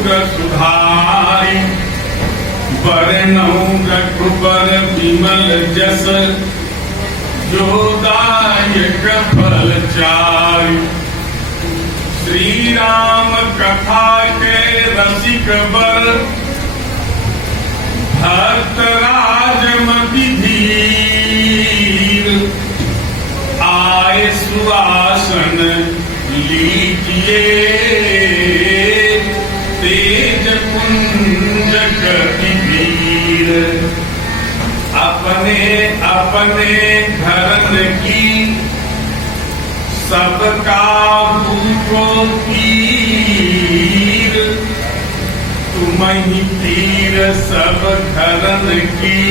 सुर सुधारी बरनऊ रघुबर विमल जस जोदायक फल चारि। श्री राम कथा के रसिक बर भक्त राजमति धीर। आए सुआसन लीजिए तेज पुंज कबीर। अपने अपने धर्म की सबका भूखो पीर। तुम ही तीर सब धर्म की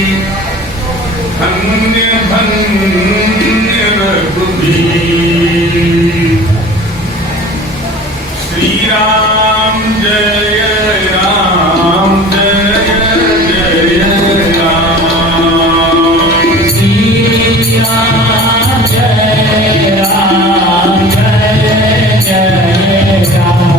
धन्य धन्य रघुवीर। श्री राम जय राम जय जय राम। श्री राम जय राम जय जय राम।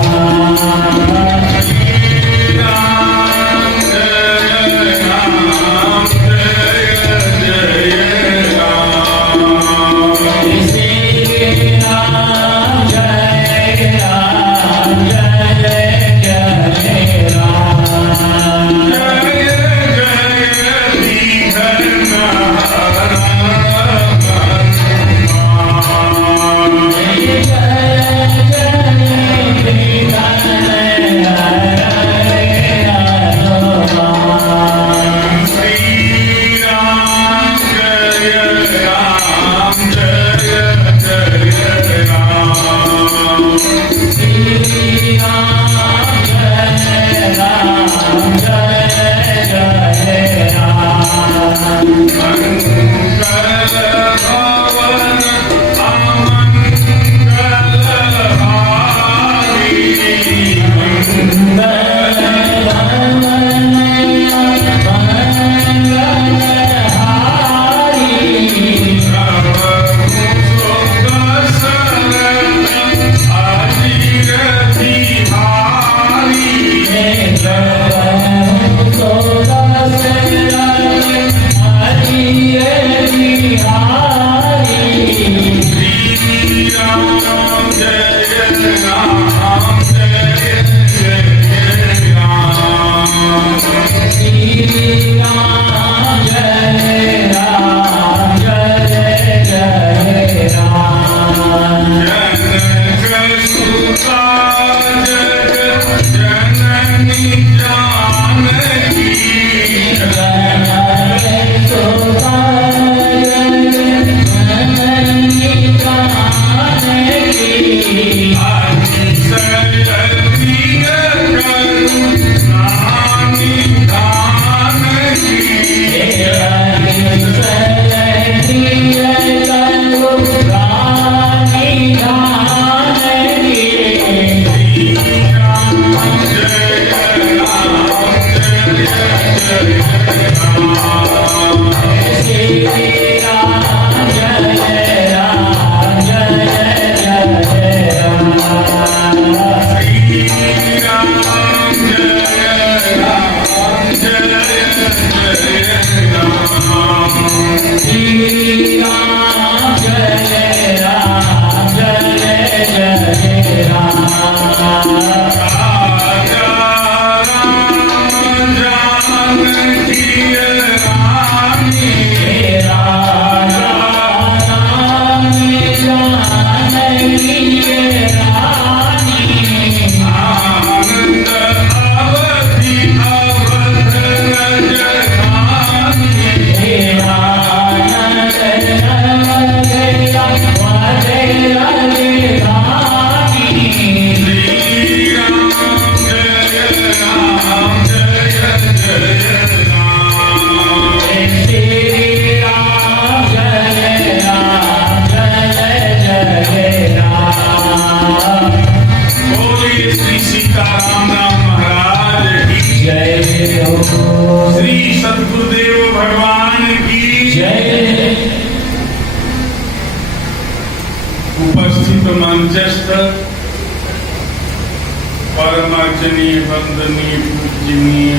परमार्चनीय वंदनीय पूजनीय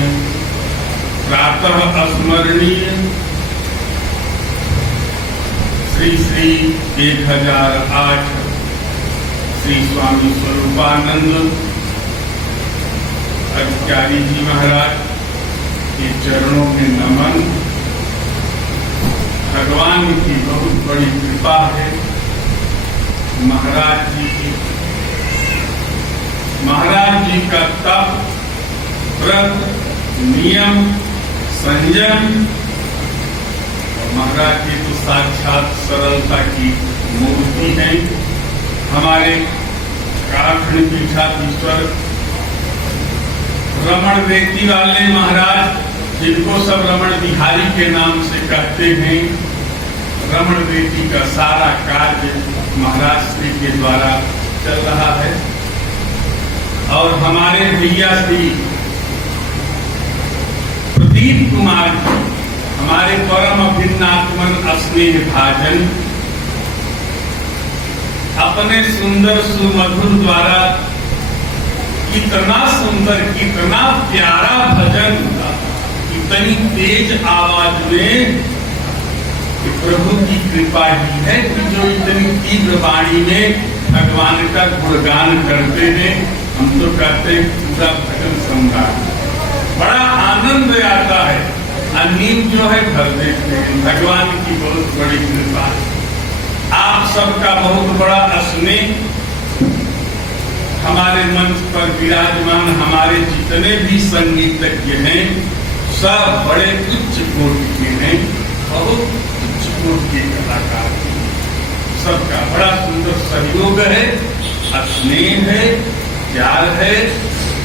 प्रातः स्मरणीय श्री श्री 1008 श्री स्वामी स्वरूपानंद अधिकारी जी महाराज के चरणों में नमन। भगवान की बहुत बड़ी कृपा है। महाराज जी का तप, व्रत, नियम, संयम, और महाराज जी तो साक्षात सरलता की मूर्ति है। हमारे काखंड पीठाधीश्वर रमण रेती वाले महाराज, जिनको सब रमण बिहारी के नाम से कहते हैं, रमण रेती का सारा कार्य महाराज श्री के द्वारा चल रहा है। और हमारे भैया श्री प्रदीप कुमार जी, हमारे परम अभिन्नात्मन स्नेह भाजन, अपने सुंदर सुमधुर द्वारा इतना सुंदर, कितना प्यारा भजन, इतनी तेज आवाज में, कि प्रभु की कृपा ही है कि जो इतनी तीव्र वाणी में भगवान का गुणगान करते हैं। हम तो कहते हैं पूरा भजन सम्राट, बड़ा आनंद आता है। नींद जो है भर देते हैं। भगवान की बहुत बड़ी कृपा है। आप सबका बहुत बड़ा स्नेह, हमारे मंच पर विराजमान हमारे जितने भी संगीतज्ञ हैं, सब बड़े उच्च कोटि के हैं, बहुत उच्च कोटि के कलाकार हैं। सबका बड़ा सुंदर सहयोग है, स्नेह है, प्यार है।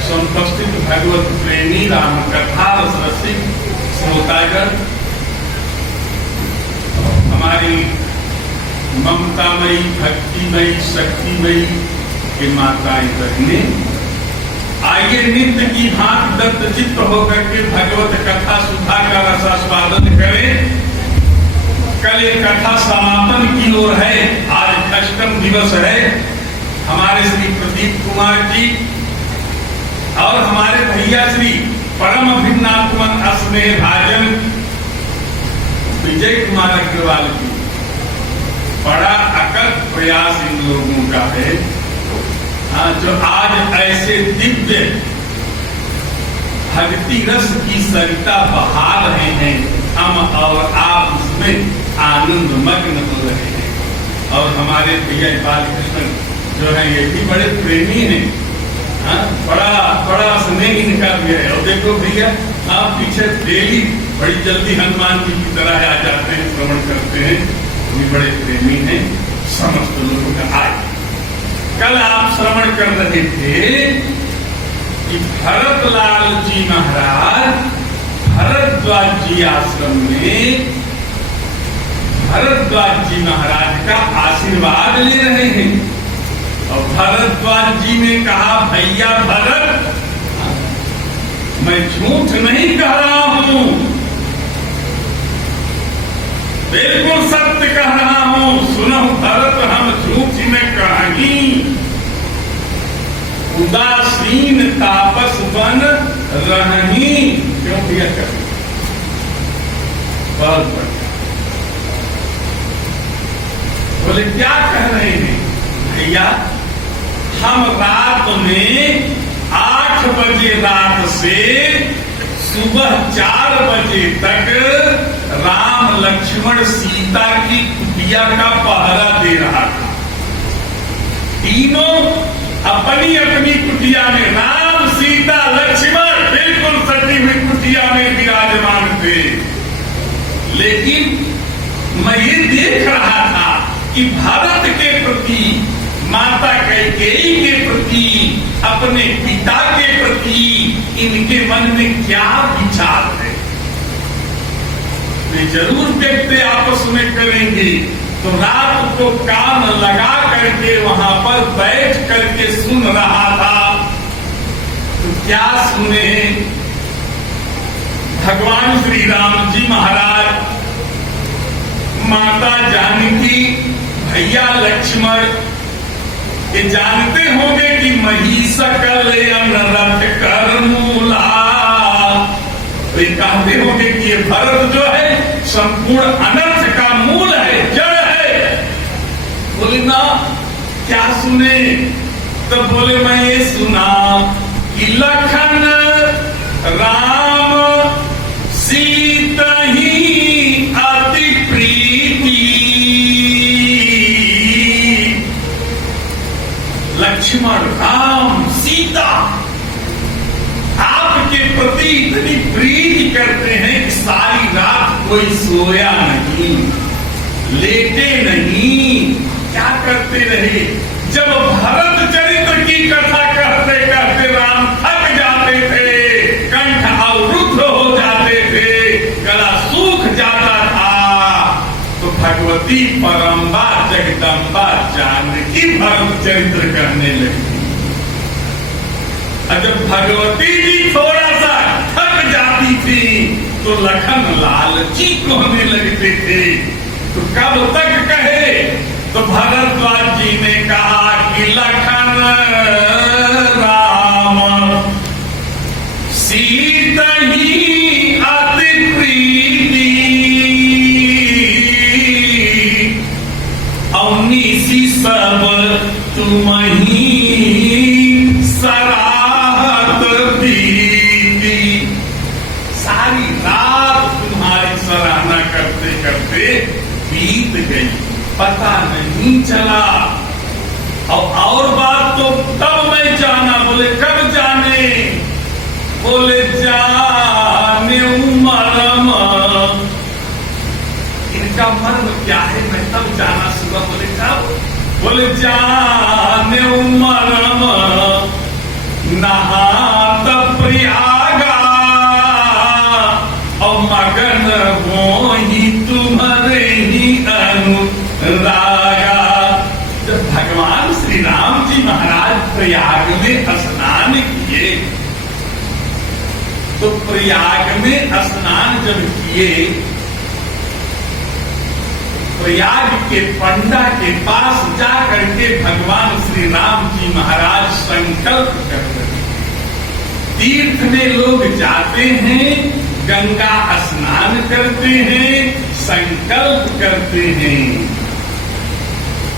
संपस्थित भगवत प्रेमी, राम कथा रसिक श्रोतागण, हमारी ममतामयी, भक्तिमयी, शक्तिमयी के माताएं बहने, आइए नित्य की भांति दत्त चित्त होकर के भगवत कथा सुधा का रसास्वादन करें। कल एक कथा समापन की ओर है, आज अष्टम दिवस है। हमारे श्री प्रदीप कुमार जी और हमारे भैया श्री परम अभिन्नात्मन स्नेह भाजन विजय कुमार अग्रवाल जी, बड़ा अकथ प्रयास इन लोगों का है। जो आज ऐसे दिव्य भक्ति रस की सरिता बहा रहे हैं, हम और आप उसमें आनंद मग्न हो रहे हैं। और हमारे भैया बालकृष्ण जो है, ये भी बड़े प्रेमी हैं। बड़ा स्नेह इनका भी है। और देखो भैया, आप पीछे डेली बड़ी जल्दी हनुमान जी की तरह आ जाते हैं, श्रवण करते हैं। ये बड़े प्रेमी हैं, समस्त लोगों का आए। कल आप श्रवण कर रहे थे कि भरतलाल जी महाराज भरद्वाज जी आश्रम में भरद्वाज जी महाराज का आशीर्वाद ले रहे हैं। और भरद्वाज जी ने कहा, भैया भरत, मैं झूठ नहीं कह रहा हूं, बिल्कुल सत्य कह रहा हूं। सुनो भरत, हम झूठ न कहानी, उदासीन तापस बन रहनी। क्यों भैया कर बहुत बढ़िया। बोले क्या कह रहे हैं भैया? हम रात में 8 बजे रात से सुबह 4 बजे तक राम लक्ष्मण सीता की कुटिया का पहरा दे रहा था। तीनों अपनी अपनी कुटिया में, राम सीता लक्ष्मण बिल्कुल सटी हुई कुटिया में विराजमान थे। लेकिन मैं ये देख रहा था कि भारत के प्रति, माता कैकेयी के प्रति, अपने पिता के प्रति इनके मन में क्या विचार है। वे जरूर व्यक्त आपस में करेंगे। तो रात को कान लगा करके वहां पर बैठ करके सुन रहा था। तो क्या सुने? भगवान श्री राम जी महाराज, माता जानकी, भैया लक्ष्मण ये जानते होंगे कि महिषकल रथ कर मूला, तो ये कहते होंगे कि ये भरत जो है संपूर्ण अनर्थ का मूल है, जड़ है। बोले ना क्या सुने? तो बोले मैं ये सुना कि लखन राम सीता ही अति प्रीति, लक्ष्मण राम सीता आपके प्रति इतनी प्रीति करते हैं कि सारी रात कोई सोया नहीं, लेटे नहीं, क्या करते रहे। जब भरत चरित्र की कथा करते करते राम थक जाते थे, कंठ अवरुद्ध हो जाते थे, गला सूख जाता था, तो भगवती परम्बा जगदम्बा जानकी भरत चरित्र करने लगती। और जब भगवती जी थोड़ा सा थक जाती थी तो लखन लालची होने लगते थे। तो कब तक कहे? तो भरद्वाज जी ने कहा कि लखन राम सीता ही अति प्रीति, अवनीसी सब तुम ही सराहत दीदी। सारी रात तुम्हारी सराहना करते करते बीत गई, पता नहीं चला। और बात तो तब मैं जाना। बोले कब जाने? बोले जाने मरम, इनका मर्म क्या है मैं तब जाना सुबह। बोले कब? बोले जाने मरम नहात प्रयागा, और मगन हो ही तुम्हारे ही अनुरागा। जब भगवान श्री राम जी महाराज प्रयाग में स्नान किए, तो प्रयाग में स्नान जब किए, प्रयाग के पंडा के पास जाकर के भगवान श्री राम जी महाराज संकल्प करते हैं। तीर्थ में लोग जाते हैं, गंगा स्नान करते हैं, संकल्प करते हैं।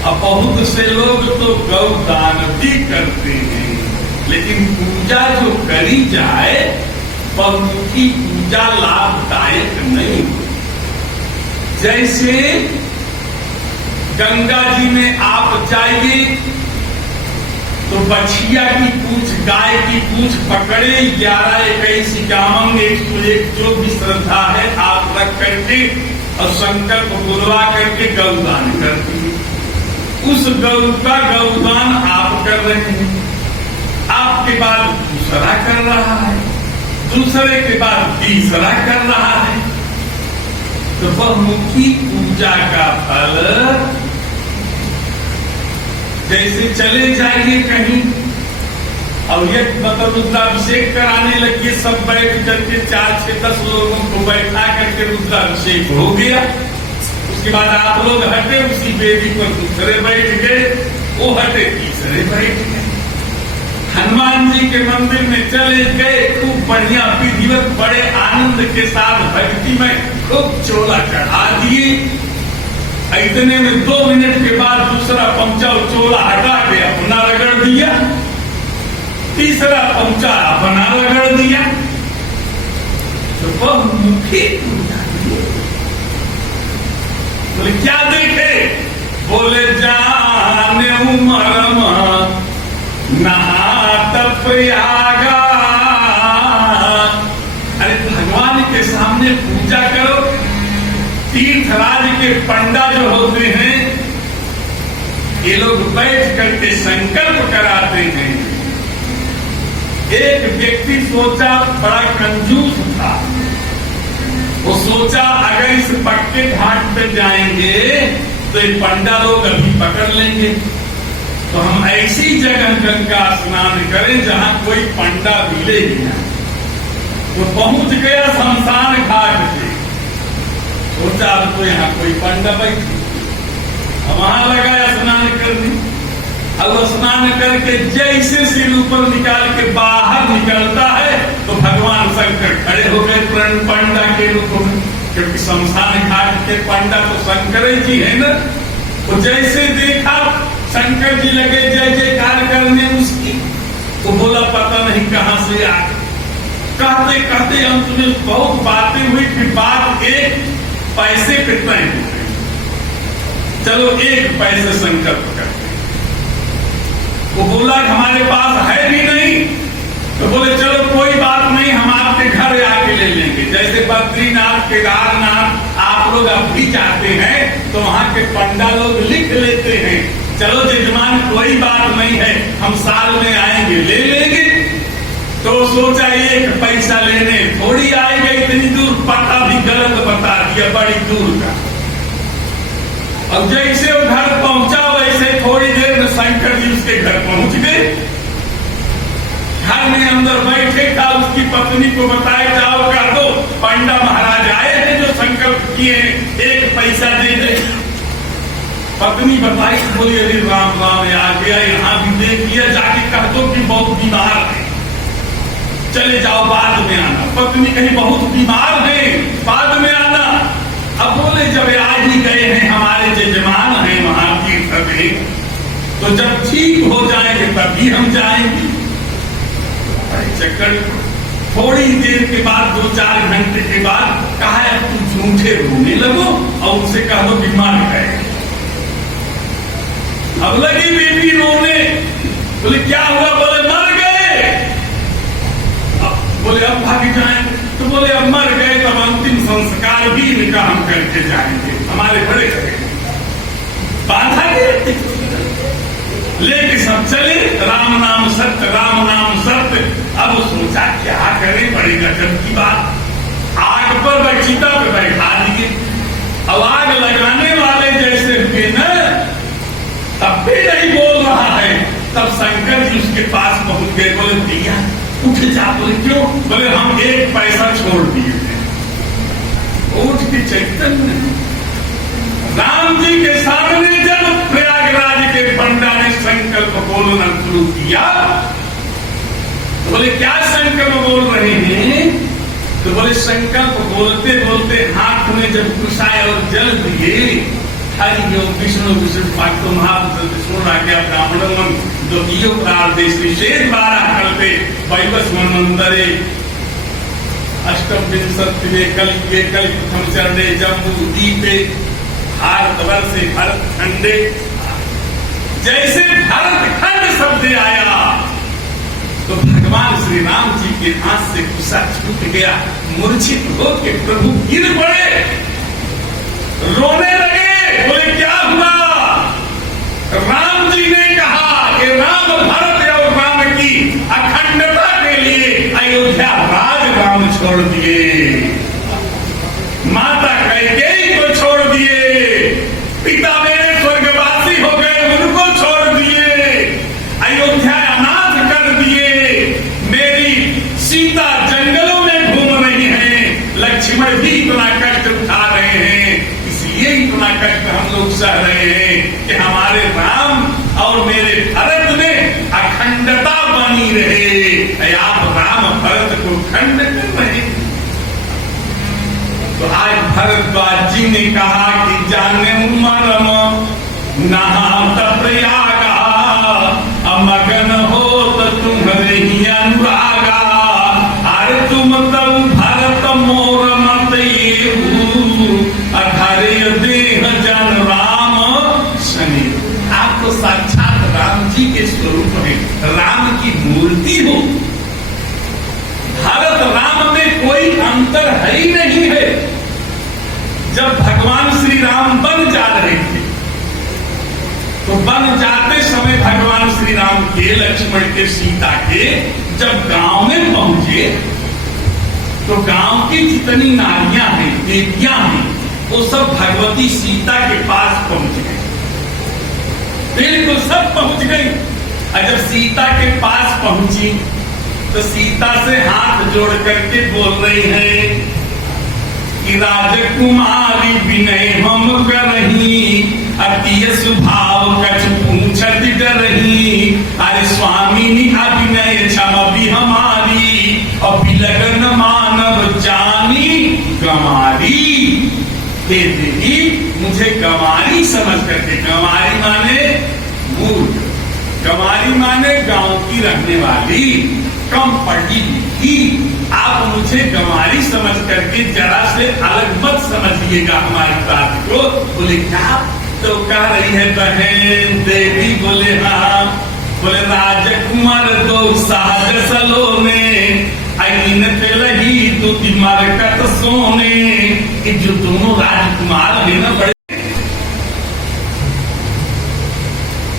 अब बहुत से लोग तो गौदान भी करते हैं, लेकिन पूजा जो करी जाए बहुमुखी पूजा लाभदायक नहीं। जैसे गंगा जी में आप जाइए तो बछिया की पूंछ, गाय की पूंछ पकड़े 11, 21, 51, 101 जो भी श्रद्धा है आप रख करके और संकल्प बुलवा करके गौदान करती है। उस गौ का गौदान आप कर रहे हैं, आपके बाद दूसरा कर रहा है, दूसरे के बाद तीसरा कर रहा है। तो बहुमुखी पूजा का फल, जैसे चले जाइए कहीं और ये मतलब रुद्राभिषेक कराने लगे, सब बैठ करके 4, 6, 10 लोगों को बैठा करके रुद्राभिषेक हो गया। उसके बाद आप लोग हटे, उसी बेदी पर दूसरे बैठ गए, वो हटे, तीसरे बैठ गए। हनुमान जी के मंदिर में चले गए, खूब बढ़िया विधिवत बड़े आनंद के साथ भक्ति में खूब चोला चढ़ा दिए। इतने में 2 मिनट के बाद दूसरा पहुंचा, चोला हटा के अपना रगड़ दिया, तीसरा पहुंचा अपना रगड़ दिया। तो बहुमुखी पूजा। बोले क्या देखे? बोले जाने मरम नहात प्रयागा। अरे भगवान के सामने पूजा करो। तीर्थराज के पंडा जो होते हैं, ये लोग बैठ करके संकल्प कराते हैं। एक व्यक्ति सोचा, बड़ा कंजूस था, वो सोचा अगर इस पक्के घाट पे जाएंगे तो ये पंडा लोग अभी पकड़ लेंगे, तो हम ऐसी जगह गंगा स्नान करें जहां कोई पंडा मिले ही ना। वो पहुंच गया शमशान घाट पे, सोचा तो यहाँ कोई पंडा बैठे, वहां लगाया स्नान करने। और और स्नान करके जैसे सिर ऊपर निकाल के बाहर निकलता है तो भगवान शंकर खड़े हो गए पंडा के रूप में, क्योंकि शमशान घाट के पंडा तो शंकर जी है ना। तो जैसे देखा शंकर जी लगे जय जयकार करने उसकी, तो बोला पता नहीं कहां से आ गए। कहते कहते अंत में बहुत बातें हुई, फिर बात एक पैसे पे तय हो गई। चलो 1 पैसे संकल्प करते। वो बोला हमारे पास है भी नहीं, तो बोले चलो कोई बात नहीं, हम आपके घर आके ले लेंगे। जैसे बद्रीनाथ केदारनाथ आप लोग अब भी जाते हैं तो वहां के पंडा लोग लिख लेते हैं, चलो जजमान कोई बात नहीं है, हम साल में आएंगे ले लेंगे। तो सोचा 1 पैसा लेने थोड़ी आएगा इतनी दूर, पता भी गलत बता दिया, बड़ी दूर का। अब जैसे वो घर पहुंचा वैसे थोड़ी देर में शंकर जी उसके घर पहुंच गए। घर में अंदर बैठे था, उसकी पत्नी को बताए जाओ कर दो पंडा महाराज आए हैं जो संकल्प किए हैं, 1 पैसा दे दे। पत्नी बताई, बोली अरे राम राम आ गया, यहाँ भी देख लिया, जाके कह दो कि बहुत बीमार है, चले जाओ बाद में आना। पत्नी कहीं बहुत बीमार है, बाद में आना। अब बोले जब आज ही गए हैं, हमारे जजमान हैं वहां तीर्थ में, तो जब ठीक हो जाएंगे तभी हम जाएंगे। चक्कर थोड़ी देर के बाद 2-4 घंटे के बाद कहा अब तुम झूठे रोने लगो और उनसे कह दो बीमार गए। अब लगी बेटी रोने, बोले क्या हुआ? बोले मर गए। बोले अब भाग जाए, तो बोले अब मर गए तब अंतिम संस्कार भी इनका हम करके जाएंगे, हमारे बड़े करेंगे। बाधा के लेके सब चले, राम नाम सत्य, राम नाम सत्य। अब सोचा क्या करें, बड़ी गजब की बात। आग पर चिता पे बैठा दिए, अब आग लगाने वाले जैसे हुए न, तब भी नहीं बोल रहा है। तब शंकर जी उसके पास पहुंच गए, बोले भैया उठ जा। बोले क्यों? बोले हम 1 पैसा छोड़ दिए थे। उठ के चैतन्य राम जी के सामने जब प्रयागराज के पंडा ने संकल्प बोलना शुरू किया, तो बोले क्या संकल्प बोल रहे हैं? तो बोले संकल्प बोलते बोलते हाथ में जब कुशाय और जल दिए, हरि ओम विष्णु विष्णु भक्तो महापुत्र विष्णु राजा ब्राह्मण द्वितीय प्रादेश निषेध 12 कल्पे वैवस मनंदरे अष्टविंशति कल प्रथम चरणे जम्बू दीपे भारत वर्षे भरत खंडे। जैसे भरत खंड शब्द आया तो भगवान श्री राम जी के हाथ से गुस्सा छूट गया, मूर्छित होकर प्रभु गिर पड़े, रोने लगे। बोले क्या हुआ? राम जी ने कहा कि राम भरत और राम की अखंडता के लिए अयोध्या राज राम छोड़ दिए, माता कैकेयी को छोड़ दिए, पिता मेरे स्वर्गवासी हो गए उनको छोड़ दिए, अयोध्या अनाथ कर दिए, मेरी सीता जंगलों में घूम रही है, लक्ष्मण भी इतना कष्ट उठा रहे हैं, इसलिए इतना कष्ट हम लोग सह रहे हैं कि हमारे राम और मेरे भरत में अखंडता बनी रहे। आप राम भरत को खंड कर रहे हैं। तो आज भरद्वाज जी ने कहा कि जाने मरम नहात प्रयागा, अमगन हो तो तुम्हारे ही अनुरागा, अरे तुम तब भरत मोर मत ये अधरे देह जन राम शनि। आप तो साक्षात राम जी के स्वरूप है, राम की मूर्ति हो। भरत राम में कोई अंतर है ही नहीं है। जब भगवान श्री राम बन जा रहे थे तो बन जाते समय भगवान श्री राम के, लक्ष्मण के, सीता के जब गांव में पहुंचे तो गांव की जितनी नारियां हैं, देवियां हैं, वो सब भगवती सीता के पास पहुंच गए, बिल्कुल सब पहुंच गई। और जब सीता के पास पहुंची तो सीता से हाथ जोड़ करके बोल रही है कि राजकुमारी विनय हम करही, अति स्वभाव कछ पूछत डरही, हे देवी मुझे गंवारी समझ करके, गंवारी माने मूर्ख, गंवारी माने गांव की रहने वाली, कम पढ़ी लिखी, आप मुझे गंवारी समझ करके जरा से अलग मत समझिएगा हमारी बात को। बोले क्या? तो कह रही है बहन देवी। बोले हाँ। बोले राजकुमार दो साज सलोने, आईन पे लगी दूती मरकत सोने। कि जो दोनों राजकुमार है ना बड़े,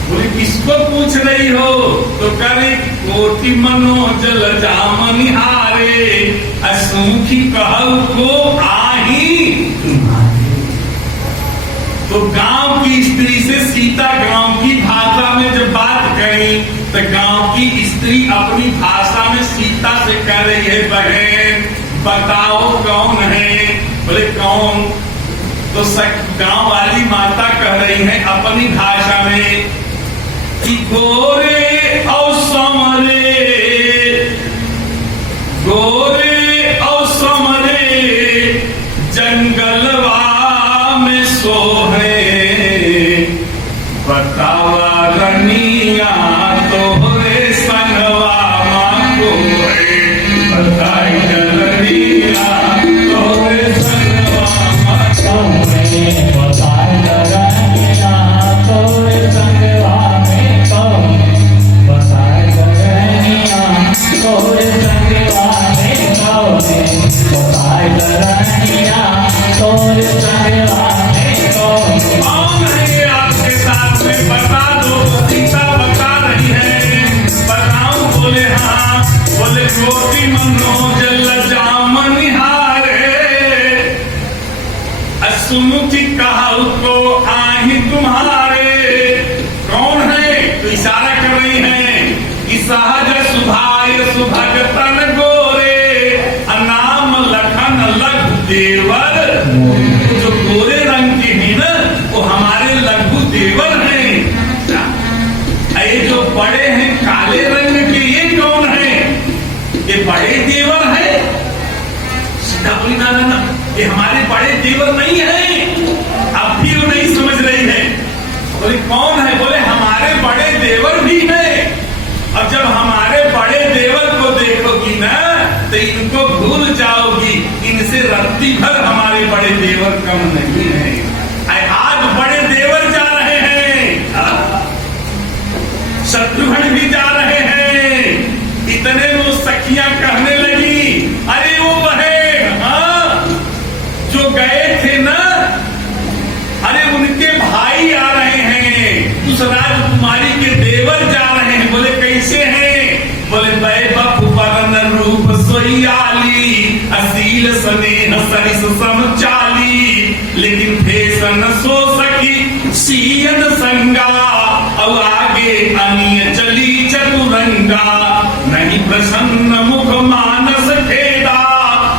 बोले किसको पूछ रही हो? तो करे कोटि मनोजल जामनिहारे, असुखी कहू को आही तुम्हारे। तो गांव की स्त्री से सीता गांव की भाषा में जब बात करी, तो गांव की स्त्री अपनी भाषा में सीता से कह रही है बहन बताओ कौन है? बोले कौन? तो गांव वाली माता कह रही है अपनी भाषा में कि गोरे और समरे, गोरे और समरे जंगलवा में सोहे, बतावा रनिया तोहरे संगवा मांगो है, बताई रनिया तोहरे संगवा मांगो है, बताई रनिया तोहरे संगवा तोरे संगवा में कौने, बताई रनिया तोरे संगवा में कौने। कौन है आपके साथ में? बता दो। सीता बता रही है, बताऊं? बोले हाँ। बोले कोटि मनोजल जामनिहारे, असुमुखी कहू को आही तुम्हारे। कौन है? तो इशारा कर रही है कि सहज सुभाय सुभगतन गोरे, अनाम लखन लघु देवर। जो गोरे रंग के हैं ना वो हमारे लघु देवर हैं। ये जो बड़े हैं काले रंग के, ये कौन है? ये बड़े देवर हैं। सीता बोली ना ना ना, ये हमारे बड़े देवर नहीं है। अब भी वो नहीं समझ रही है। बोले कौन है? बोले हमारे बड़े देवर भी हैं। अब जब हमारे बड़े देवर को देखोगी ना तो इनको भूल जाओगी, इनसे रत्ती भर हमारे बड़े देवर कम नहीं है। आज बड़े देवर जा रहे हैं, शत्रुघ्न भी जा रहे हैं। इतने वो सखियां कहने लगी अरे वो बहन हाँ जो गए थे ना, अरे उनके भाई आ रहे हैं, उस राजकुमारी के देवर जा रहे हैं। बोले कैसे हैं? बोले वैभव वरन रूप सोयाली, असील स्नेह सरिस समचाली, लेकिन फेसन सो सकी सीयन संगा, और आगे अनिय चली चतुरंगा, नहीं प्रसन्न मुख मानस खेदा,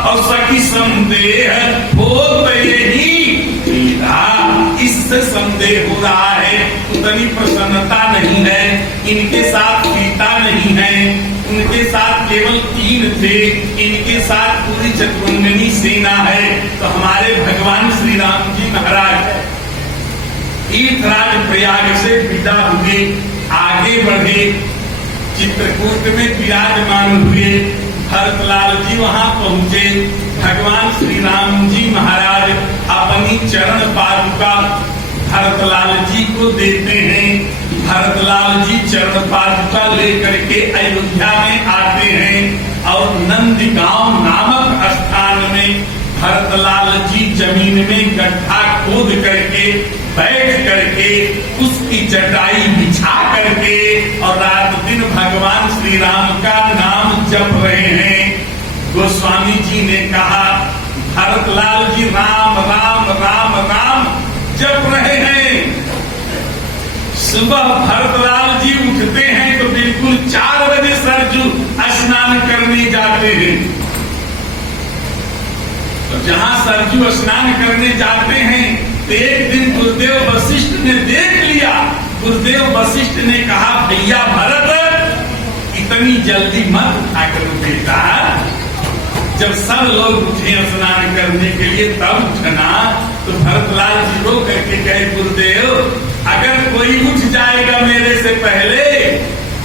और सखी संदेह होत यही खेदा। इससे संदेह हो रहा है, उतनी प्रसन्नता नहीं है, इनके साथ सीता नहीं है, उनके साथ केवल 3 थे, इनके साथ पूरी चतुरंगिनी सेना है। तो हमारे भगवान श्री राम जी महाराज तीर्थराज प्रयाग से विदा हुए, आगे बढ़े, चित्रकूट में विराजमान हुए। भरतलाल जी वहां पहुंचे। भगवान श्री राम जी महाराज अपनी चरण पादुका भरतलाल जी को देते हैं। भरतलाल जी चरण पादुका लेकर के अयोध्या में आते हैं और नंदगांव नामक स्थान में भरतलाल जी जमीन में गड्ढा खोद करके बैठ करके उसकी चटाई बिछा करके और रात दिन भगवान श्री राम का नाम जप रहे हैं। गोस्वामी जी ने कहा भरतलाल जी राम राम राम राम जप रहे हैं। सुबह भरतलाल जी उठते हैं तो बिल्कुल 4 बजे सरजू स्नान करने जाते हैं। तो जहां सरजू स्नान करने जाते हैं तो एक दिन गुरुदेव वशिष्ठ ने देख लिया। गुरुदेव वशिष्ठ ने कहा भैया भरत इतनी जल्दी मत उठा करो बेटा, जब सब लोग उठे स्नान करने के लिए तब उठना। तो भरतलाल जी रो करके कहे गुरुदेव अगर कोई उठ जाएगा मेरे से पहले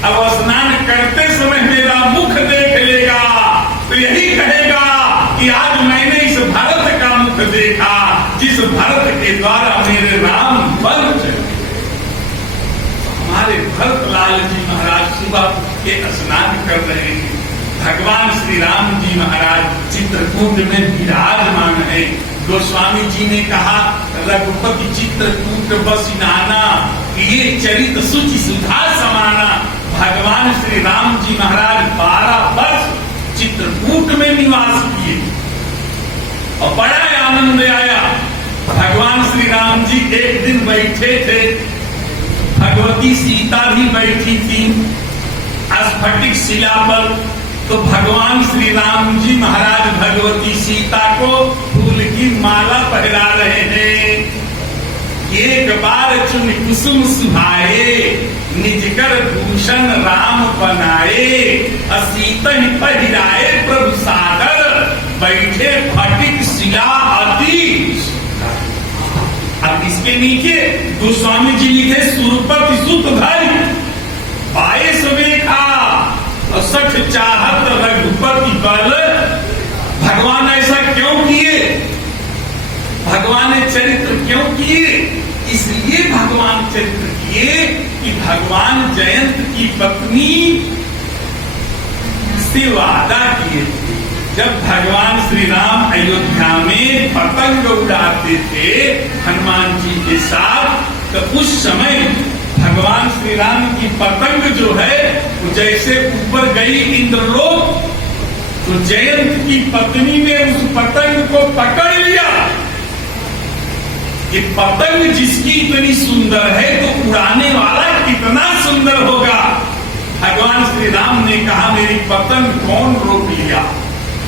अब स्नान करते समय मेरा मुख देख लेगा तो यही कहेगा कि आज मैंने इस भरत का मुख देखा जिस भरत के द्वारा मेरे राम बन चले। हमारे भरतलाल जी महाराज सुबह के स्नान कर रहे हैं। भगवान श्री राम जी महाराज चित्रकूट में विराजमान है। गोस्वामी जी ने कहा रघुपति चित्रकूट बसिनाना ये चरित सुचि सुधा समाना। भगवान श्री राम जी महाराज 12 वर्ष चित्रकूट में निवास किए और बड़ा आनंद आया। भगवान श्री राम जी एक दिन बैठे थे, भगवती सीता भी बैठी थी स्फटिक शिला पर। तो भगवान श्री राम जी महाराज भगवती सीता को फूल की माला पहरा रहे हैं। एक बार चुन कुसुम सुहाए निज कर भूषण राम बनाए सीता ही पहिराए प्रभु सागर बैठे फटिक शिला अति। अब इसके नीचे गोस्वामी जी लिखे सुरपति सुत धरि 22 देखा और 60 चाहत रघुपति बल। भगवान ऐसा क्यों किए? भगवान ने चरित्र क्यों किए? इसलिए भगवान चरित्र किए कि भगवान जयंत की पत्नी से वादा किए थे। जब भगवान श्री राम अयोध्या में पतंग उड़ाते थे हनुमान जी के साथ तो उस समय भगवान श्री राम की पतंग जो है वो जैसे ऊपर गई इंद्रलोक तो जयंत की पत्नी ने उस पतंग को पकड़ लिया। ये पतंग जिसकी इतनी सुंदर है तो उड़ाने वाला कितना सुंदर होगा। भगवान श्री राम ने कहा मेरी पतंग कौन रोक लिया?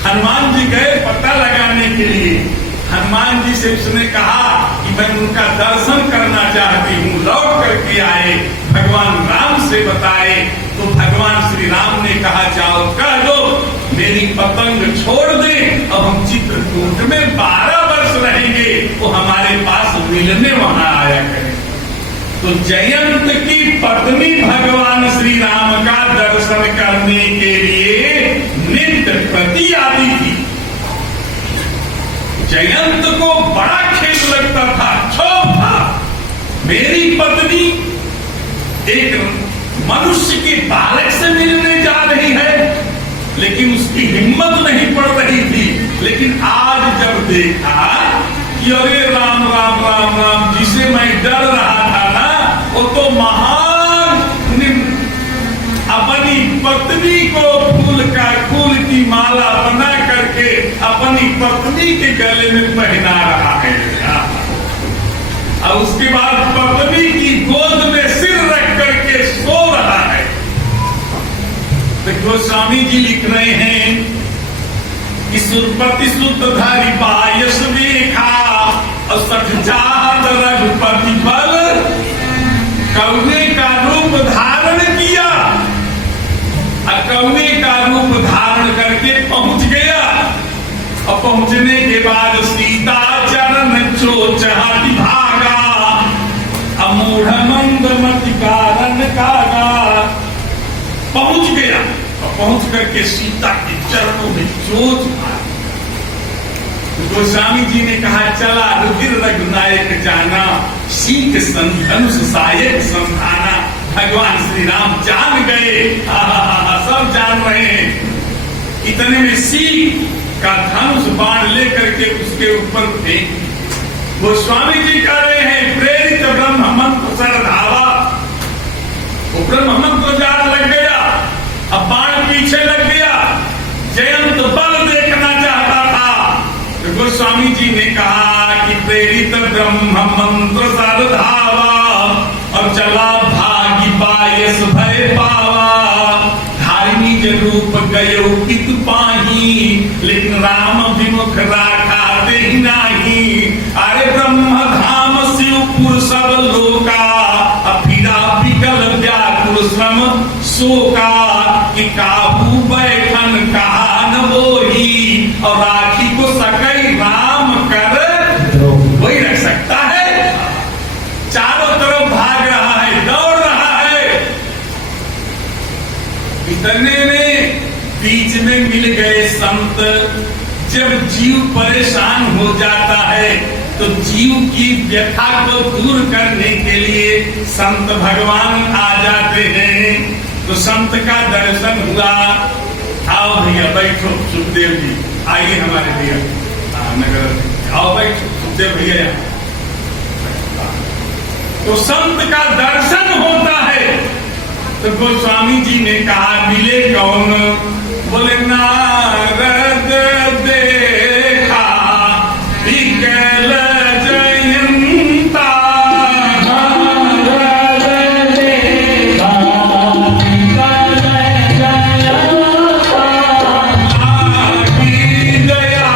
हनुमान जी गए पता लगाने के लिए। हनुमान जी से उसने कहा कि मैं उनका दर्शन करना चाहती हूँ। लौट करके आए, भगवान राम से बताए तो भगवान श्री राम ने कहा जाओ कह दो मेरी पतंग छोड़ दे। अब हम चित्रकूट में 12 वर्ष रहेंगे वो हमारे पास मिलने वहां आया करें। तो जयंत की पत्नी भगवान श्री राम का दर्शन करने के लिए नित्य प्रति आती थी। जयंत को बड़ा खेल लगता था, क्षोभ था। मेरी पत्नी एक मनुष्य के बालक से मिलने जा रही है, लेकिन उसकी हिम्मत नहीं पड़ रही थी। लेकिन आज जब देखा कि अरे राम राम राम राम जिसे मैं डर रहा था ना वो तो महान अपनी पत्नी को फूल की माला बना करके अपनी पत्नी के गले में पहना रहा है और उसके बाद पत्नी की गोद में सिर रख करके सो रहा है। तो गोस्वामी जी लिख रहे हैं कि सुरपति सुत धरि 22 देखा और 60 चाहत रघुपति बल। कौवे का रूप धारण किया और कौवे का रूप धारण करके पहुंच गया और पहुंचने के बाद सीता चरण चोचहाती भागा अमूढ़ मंद मति कारण कागा। पहुंच गया और पहुंच करके सीता के चरणों में चोच मारी। गोस्वामी जी ने कहा चला रुधिर रघुनायक जाना सीख धनुष सायक संधाना। भगवान श्री राम जान गए, सब जान रहे हैं। इतने में सीख का धनुष बाण लेकर के उसके ऊपर फेंक। गोस्वामी जी कह रहे हैं प्रेरित ब्रह्म मंत्र सरधावा। वो ब्रह्म मंत्र जान लग गया, अब बाण पीछे लग गया। जयंत बल देखना चाहता था। तो गोस्वामी जी ने कहा कि प्रेरित ब्रह्म मंत्र सरधावा और चला भागी 22 भय पावा। धारिणी के रूप गयो पितु पाही लेकिन राम विमुख राखा ते नाही। अरे ब्रह्म धाम शिवपुर सब लोका अफिरा विकल व्याकुल श्रम शोका। कि काबू बैठन कहा न बोही और राखी को सकई राम कर वही मिल गए संत। जब जीव परेशान हो जाता है तो जीव की व्यथा को दूर करने के लिए संत भगवान आ जाते हैं। तो संत का दर्शन हुआ। आओ भैया बैठो, सुखदेव जी आइए हमारे भैया नगर, आओ बैठो सुखदेव भैया। तो संत का दर्शन होता है। तो गोस्वामी जी ने कहा मिले कौन? बोले नारद देखा विकल जयंता। नारद देखा विकल जयंता। आगी दया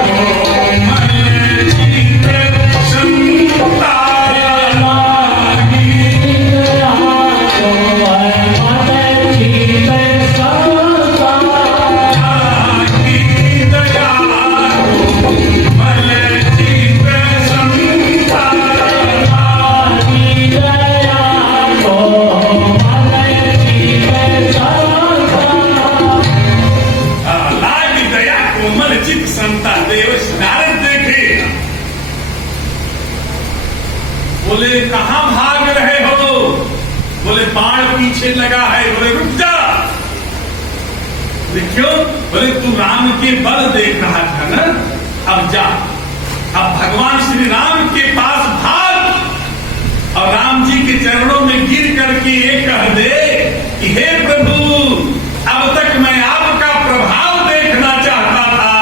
कोमल चित संता। आगी दया कोमल चित संता। आगी दया कोमल चित संता। आगी दया कोमल चित संता। लाग दया कोमल चित संता। देव नारद देखे, बोले कहां भाग रहे हो? बोले बाण पीछे लगा है। बोले रुक जा। देखियो, बोले तू राम के बल देख रहा था ना, अब जा, अब भगवान श्री राम के पास भाग और राम जी के चरणों में गिर करके ये कह दे कि हे प्रभु, अब तक मैं आपका प्रभाव देखना चाहता था,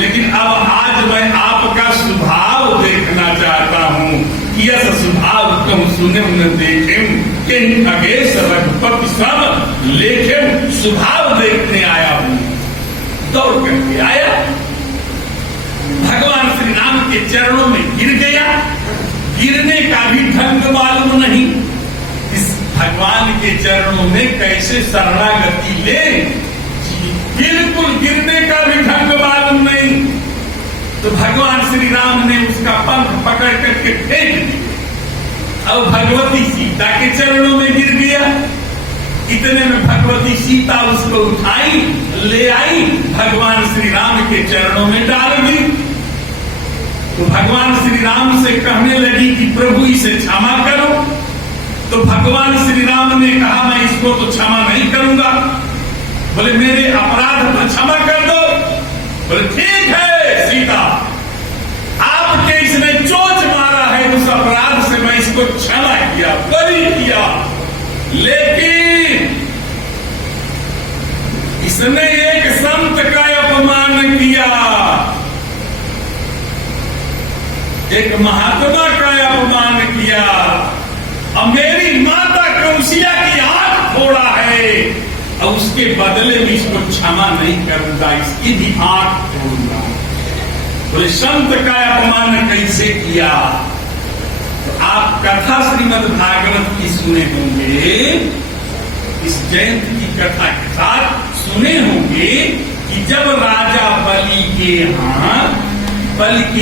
लेकिन अब आज मैं आपका स्वभाव देखना चाहता हूँ। कि यस स्वभाव कम सुने न देखें, कहीं अगे रघुपति सब लेखें। स्वभाव देखने आया हूँ। दौड़ करके आया, भगवान श्री राम के चरणों में गिर गया। गिरने का भी ढंग मालूम नहीं, इस भगवान के चरणों में कैसे शरणागति ले, बिल्कुल गिरने का भी ढंग मालूम नहीं। तो भगवान श्री राम ने उसका पंख पकड़ करके फेंक दिया और भगवती सीता के चरणों में गिर गया। इतने में भगवती सीता उसको उठाई, ले आई, भगवान श्री राम के चरणों में डाल दी। तो भगवान श्री राम से कहने लगी कि प्रभु इसे क्षमा करो। तो भगवान श्री राम ने कहा मैं इसको तो क्षमा नहीं करूंगा। बोले मेरे अपराध पर क्षमा कर दो। बोले ठीक है सीता, आपके इसने चोट मारा है, उस अपराध से मैं इसको क्षमा किया, बरी किया, लेकिन इसने एक संत का अपमान किया, एक महात्मा का अपमान किया और मेरी माता कौशिया की आंख फोड़ा है और उसके बदले में इसको क्षमा नहीं करूंगा, इसकी भी आंख फोड़ूंगा। बोले संत का अपमान कैसे किया? तो आप कथा श्रीमद् भागवत की सुने होंगे, इस जयंती की कथा के साथ सुने होंगे कि जब राजा बलि के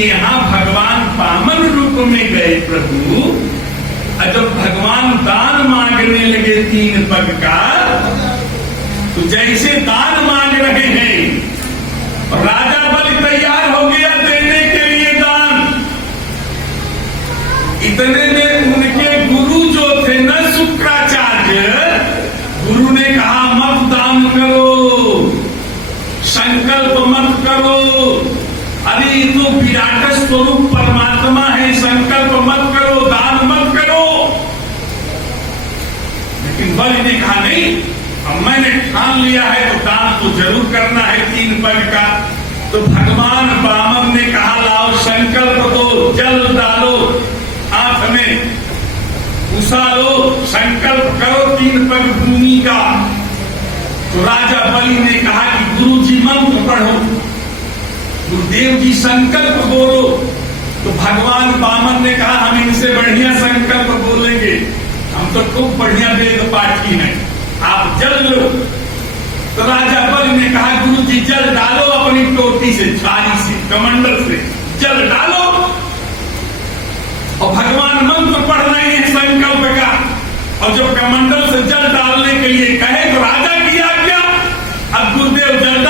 यहाँ भगवान वामन रूप में गए प्रभु, और जब भगवान दान मांगने लगे 3 पग का, तो जैसे दान मांग रहे हैं राजा बलि तैयार हो गया देने के लिए दान। इतने में उनके गुरु जो थे न शुक्राचार्य, गुरु ने कहा मत दान करो, संकल्प मत करो, अरे तो विराट स्वरूप परमात्मा है, संकल्प मत करो, दान मत करो। लेकिन बलि ने कहा नहीं, अब मैंने ठान लिया है तो दान तो जरूर करना है 3 पग का। तो भगवान वामन ने कहा लाओ संकल्प दो, जल डालो हाथ में, उसालो, संकल्प करो 3 पग भूमि का। तो राजा बलि ने कहा कि गुरु जी मंत्र पढ़ो, गुरुदेव जी संकल्प बोलो। तो भगवान वामन ने कहा हम इनसे बढ़िया संकल्प बोलेंगे, हम तो खूब बढ़िया वेद पाठी हैं, आप जल लो। तो राजा बलि ने कहा गुरु जी जल डालो, अपनी टोटी से, छारी से, कमंडल से जल डालो। और भगवान मंत्र पढ़ रहे हैं संकल्प का, और जब कमंडल से जल डालने के लिए कहे तो राजा की आज्ञा, अब गुरुदेव जल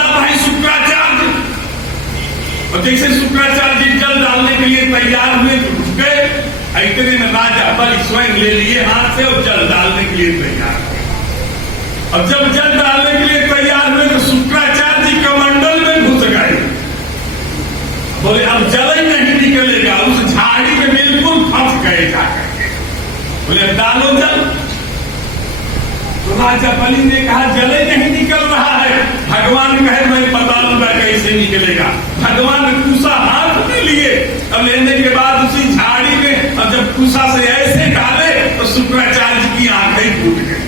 और जैसे शुक्राचार्य जी जल डालने के लिए तैयार हुए तो रुक गए, इतने में राजा बलि स्वयं ले लिए हाथ से और जल डालने के लिए तैयार हुए। अब जब जल डालने के लिए तैयार हुए तो शुक्राचार्य जी कमंडल में घुस गए। बोले अब जल ही नहीं निकलेगा, उस झाड़ी में बिल्कुल फंस गए जाकर के। बोले डालो जल। तो राजा बलि ने कहा जल ही नहीं निकल रहा है। भगवान कहे मैं बता दूंगा कैसे निकलेगा। भगवान ने कुसा हाथ में लिए, अब लेने के बाद उसी झाड़ी में और जब कुसा से ऐसे डाले तो शुक्राचार्य जी की आंखें टूट गई।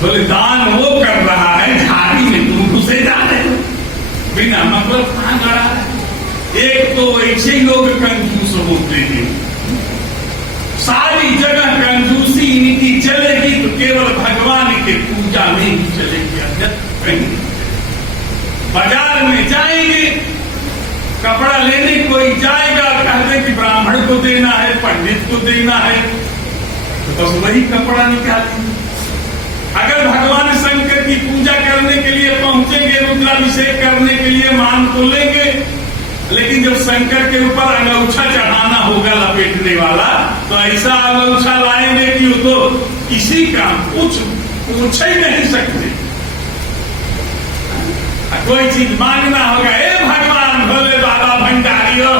बोले दान वो कर रहा है, झाड़ी में तुम घुसे जा रहे हो, बिना मतलब कहां लड़ा है। एक तो ऐसे ही लोग कंजूस होते हैं, सारी जगह कंजूसी इनकी चलेगी तो केवल भगवान के पूजा में ही चलेगी, अन्यत्र कहीं नहीं। बाजार में जाएंगे, कपड़ा लेने कोई जाएगा, कहते कि ब्राह्मण को देना है, पंडित को देना है, तो बस वही कपड़ा निकालेंगे। अगर भगवान शंकर की पूजा करने के लिए पहुंचेंगे, रुद्राभिषेक करने के लिए मान तो लेंगे, लेकिन जब शंकर के ऊपर अंगूठा चढ़ाना होगा लपेटने वाला, तो ऐसा अंगूठा लाएंगे कि वो तो किसी का पूछ ही नहीं सकते। कोई चीज मांगना होगा, ए भगवान भोले बाबा भंडारी हो,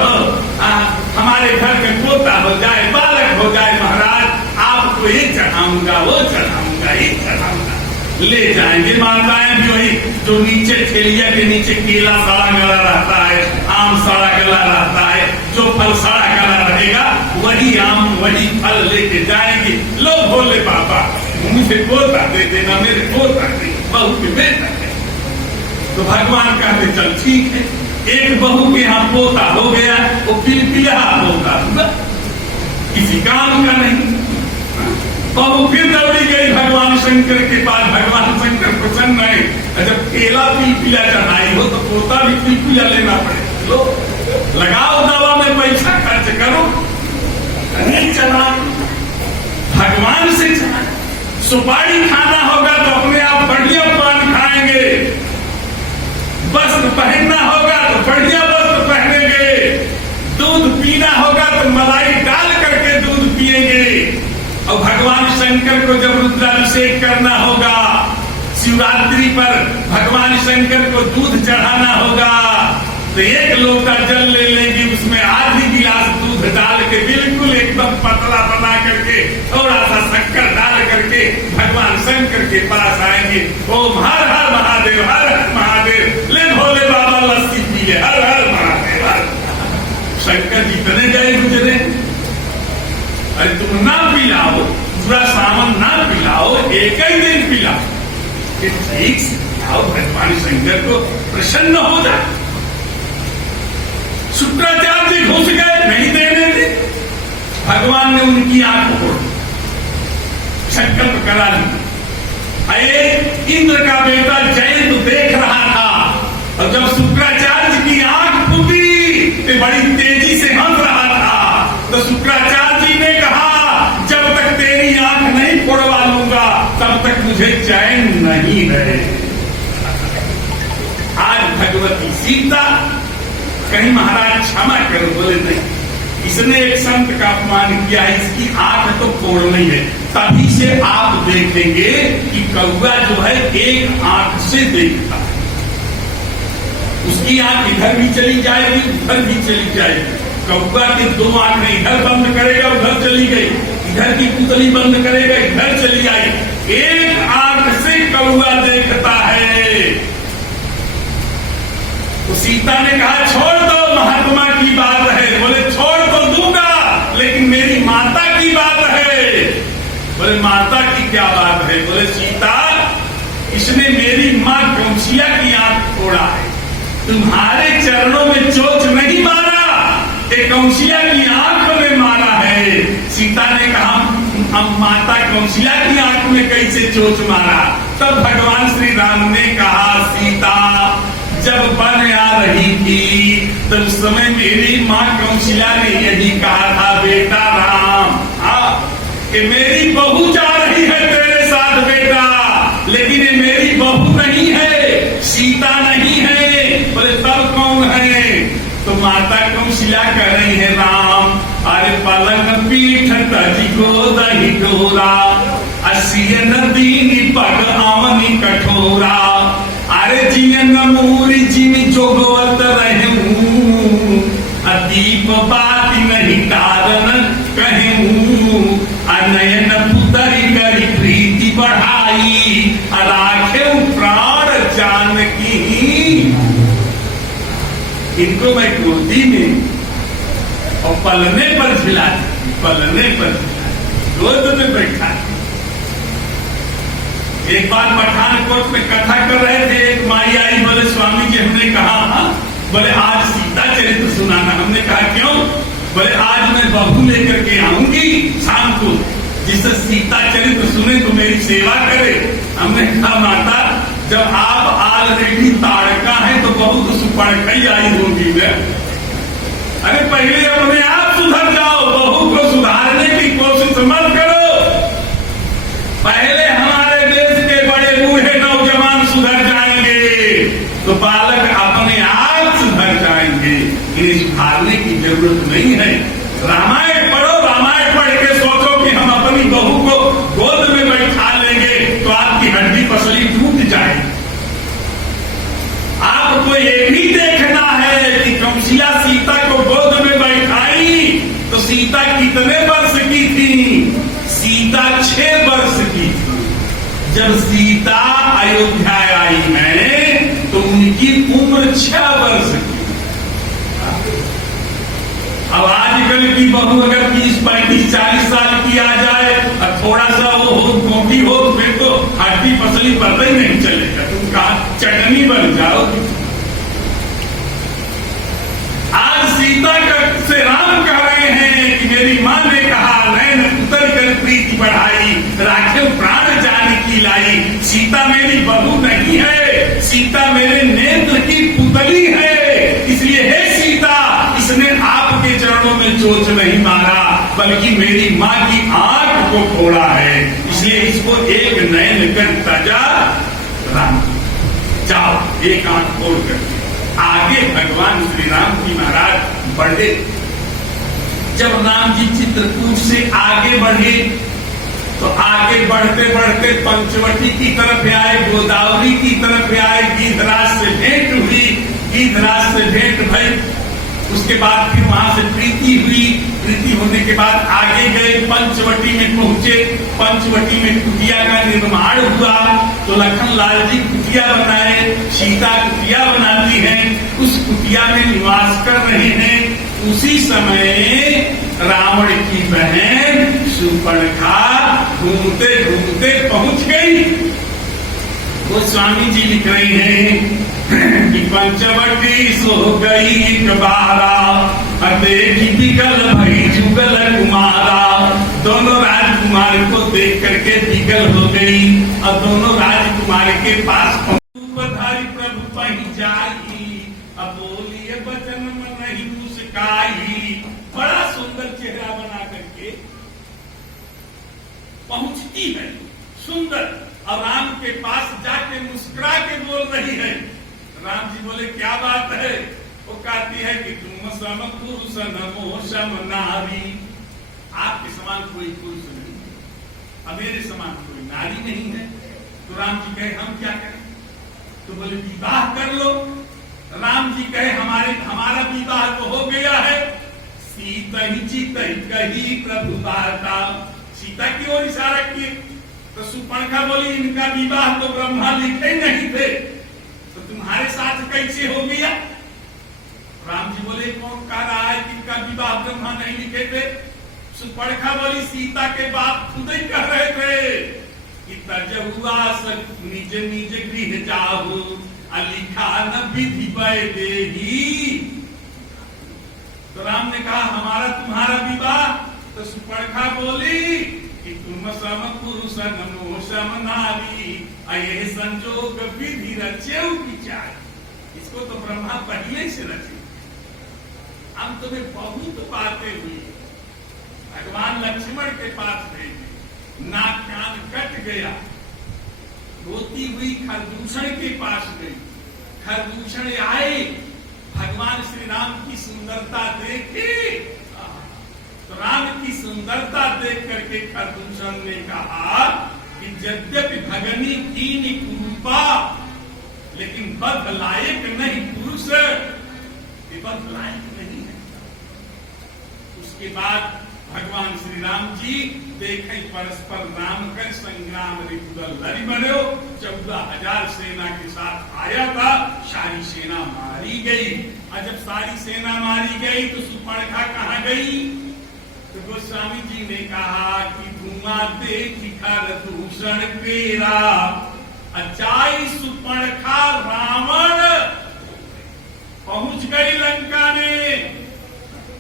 हमारे घर में पोता हो जाए, बालक हो जाए, महाराज आपको ये चढ़ाऊंगा, वो चढ़ाऊंगा, ये चढ़ाऊंगा। ले जाएंगे। माताएं भी वही जो नीचे ठेलिया के नीचे केला सड़ा गला रहता है, आम सड़ा गला रहता है, जो फल सड़ा गला रहेगा वही आम वही फल लेके जाएंगे। लो भोले बाबा मुझे पोता दे देना, मेरे पोता दे, बहू के बेटा है। तो भगवान कहते चल ठीक है। एक बहू के यहाँ पोता हो गया, वो पिलपिला पोता हुआ, किसी काम का नहीं। बहू फिर दौड़ी गई भगवान शंकर के पास। भगवान शंकर प्रसन्न है, जब केला पिलपिला चढ़ाई हो तो पोता भी पिलपिला लेना पड़ेगा। लो लगाओ दवा में पैसा खर्च करो, नहीं चला भगवान से चला। सुपारी खाना होगा तो अपने आप बढ़िया पान खाएंगे, वस्त्र पहनना होगा तो बढ़िया वस्त्र पहनेंगे, दूध पीना होगा तो मलाई डाल करके दूध पिएंगे। और भगवान शंकर को जब रुद्राभिषेक करना होगा, शिवरात्रि पर भगवान शंकर को दूध चढ़ाना होगा, तो एक लोटा जल ले लेंगे, उसमें आधी गिलास दूध डाल के बिल्कुल एकदम पतला बना करके थोड़ा सा शक्कर डाल करके भगवान शंकर के पास आएंगे। ओम हर हर महादेव, हर हर महादेव, ले भोले बाबा लस्सी पी ले, हर हर महादेव। शंकर जितने गए गुजरे, अरे तुम ना पिलाओ, पूरा सावन ना पिलाओ, एक ही दिन पिलाओ, ठीक से पिलाओ, भगवान शंकर को प्रसन्न हो जाए। शुक्राचार्य जी घुस गए, नहीं देने थे। भगवान ने उनकी आंख खोल संकल्प करा ली। इंद्र का बेटा जयंत देख रहा था, और जब शुक्राचार्य की आंख फूटी तो बड़ी तेजी से हंस रहा था, तो शुक्राचार्य जी ने कहा जब तक तेरी आंख नहीं फोड़वा लूंगा तब तक मुझे चैन नहीं है। आज भगवती सीता कहीं महाराज क्षमा करो, बोले नहीं, इसने एक संत का अपमान किया, इसकी आंख तो फोड़नी है। तभी से आप देखेंगे कि कौवा जो है एक आंख से देखता है, उसकी आंख इधर भी चली जाएगी, उधर भी चली जाएगी। कौवा की दो आंखें इधर बंद करेगा, उधर चली गई, इधर की पुतली बंद करेगा, इधर चली आई। एक आंख से कौवा देखता है। तो सीता ने कहा छोड़ दो, महात्मा की बात है। बोले छोड़ तो दूंगा, लेकिन मेरी माता की बात है। बोले माता की क्या बात है? बोले सीता, इसने मेरी माँ कौशिया की आंख फोड़ा है, तुम्हारे चरणों में चोट नहीं मारा, ये कौशिया की आंख में मारा है। सीता ने कहा हम माता कौशिया की आंख में कैसे चोट मारा? तब भगवान श्री राम ने कहा सीता जब बन आ रही थी तो उस समय मेरी माँ कौशिला ने यही कहा था, बेटा राम, कि मेरी बहू जा रही है तेरे साथ बेटा, लेकिन ये मेरी बहू नहीं है, सीता नहीं है। तो माता कौशल्या कह रही है राम, अरे पलंग पीठ तजी को दही डोरा, असिय नदी पग अवनी कठोरा, अरे जिन नमूरी जिन जोगवत रहूं, अदीप बात नहीं कारण कहूं, अनयन पुतरी करी प्रीति बढ़ाई, राखे प्राण जानकी। इनको मैं गोदी में और पलने पर झिलाती, पलने पर झिलाती, गोद में बैठा। एक बार पठानकोट में कथा कर रहे थे, एक माई आई, बोले स्वामी जी हमने कहा हाँ, बोले आज सीता चरित्र सुनाना। हमने कहा क्यों? बोले आज मैं बहू लेकर के आऊंगी शाम को, जिससे सीता चरित्र सुने तो मेरी सेवा करे। हमने कहा माता जब आप ऑलरेडी ताड़का है तो बहू तो सुपड़का ही आई होगी ना। अरे पहले अपने आप सुधर जाओ, बहू को सुधारने की कोशिश मत करो। पहले हमारे देश के बड़े बूढ़े नौजवान सुधर जाएंगे तो बालक अपने आप सुधर जाएंगे। इन्हें सुधारने की जरूरत नहीं है। रामायण पढ़ो, रामायण पढ़ के सोचो कि हम अपनी बहू को गोद में बैठा लेंगे तो आपकी हड्डी पसली टूट जाएगी। आपको ये भी देखना है कि कौशल्या सीता को गोद में बैठाई तो सीता कितने वर्ष की थी? सीता 6 वर्ष की थी। जब सीता अयोध्या आई है तो उनकी उम्र 6 वर्ष की। अब आजकल की बहू अगर 30, 35, 40 साल की आ जाए और थोड़ा सा वो हो मोटी हो तो फिर तो हड्डी पसली पता ही नहीं चलेगा, तुम कहा चटनी बन जाओ। आज सीता से राम कह रहे हैं कि मेरी माँ ने कहा नैन पुतर कर प्रीति बढ़ाई, राखे प्राण जानकी लाई। सीता मेरी बहू नहीं है, सीता मेरे नेत्र की पुतली है। इसलिए हे सीता, इसने आपके चरणों में चोट नहीं मारा बल्कि मेरी माँ की आंख को फोड़ा है। इसलिए इसको एक नयन कर तजा राम। जाओ एक आंख फोड़ कर। आगे भगवान श्री राम जी महाराज बढ़े। जब राम जी चित्रकूट से आगे बढ़े तो आगे बढ़ते बढ़ते पंचवटी की तरफ आए, गोदावरी की तरफ आए, गीधराज से भेंट हुई। गीधराज से भेंट भई, उसके बाद फिर वहां से प्रीति हुई। प्रीति होने के बाद आगे गए, पंचवटी में पहुंचे। पंचवटी में कुटिया का निर्माण हुआ तो लखन लाल जी कुटिया बनाए, सीता कुटिया बनाती हैं, उस कुटिया में निवास कर रहे हैं। उसी समय रावण की बहन शूर्पणखा घूमते घूमते पहुंच गई। वो स्वामी जी लिख रहे हैं कि पंचवटी सो गई एक बारा, देखी बिगल भई जुगल कुमारा। दोनों राजकुमार को देख करके बिगल हो गई और दोनों राजकुमार के पास रूपधारी प्रभु पही जाई, अब बोलिए वचन में नहीं मुस्काई। बड़ा सुंदर चेहरा बना करके पहुंचती है, सुंदर, और राम के पास जाके मुस्कुरा के बोल रही है। राम जी बोले क्या बात है? वो कहती है कि तुम सम पुरुष नमो सम नारी। आपके समान कोई पुरुष नहीं है, अब मेरे समान कोई नारी नहीं है। तो राम जी कहे हम क्या करें? तो बोले विवाह कर लो। राम जी कहे हमारा विवाह तो हो गया है। सीता ही चित कही प्रभु बाता। सीता की ओर इशारा किए तो शूर्पणखा बोली इनका विवाह तो ब्रह्मा लिखे नहीं थे, तो तुम्हारे साथ कैसे हो गया? राम जी बोले कौन कह रहा है कि इनका विवाह ब्रह्मा नहीं लिखे थे? शूर्पणखा बोली सीता के बाप खुद ही कह रहे थे कि तजहुआ निज निज गृह जाहु, लिखा न विधि देही। तो राम ने कहा हमारा तुम्हारा विवाह। तो शूर्पणखा बोली कि तुम सम पुरुष नमो सम नारी, ये संजोग विधि रचे विचार। इसको तो ब्रह्मा पहले से रचे। हम तुम्हें बहुत बातें हुई, भगवान लक्ष्मण के पास भेजे, नाक कान कट गया, रोती हुई खरदूषण के पास गई। खरदूषण आए भगवान श्री राम की सुंदरता देखी, तो राम की सुंदरता देख करके खरदूषण ने कहा कि यद्यपि भगनी कीन कुरूपा, लेकिन बध लायक नहीं पुरुष, ये बध लायक नहीं है। उसके बाद भगवान श्री राम जी देखे परस्पर राम कर संग्राम रिपुदल लड़ी बनो, 14,000 सेना के साथ आया था, सारी सेना मारी गई। और जब सारी सेना मारी गई तो सुपर्णखा कहाँ गई? तो गोस्वामी जी ने कहा कि धुआं देख खरदूषण तेरा, अचाई सुपर्णखा रावण पहुंच गई लंका में।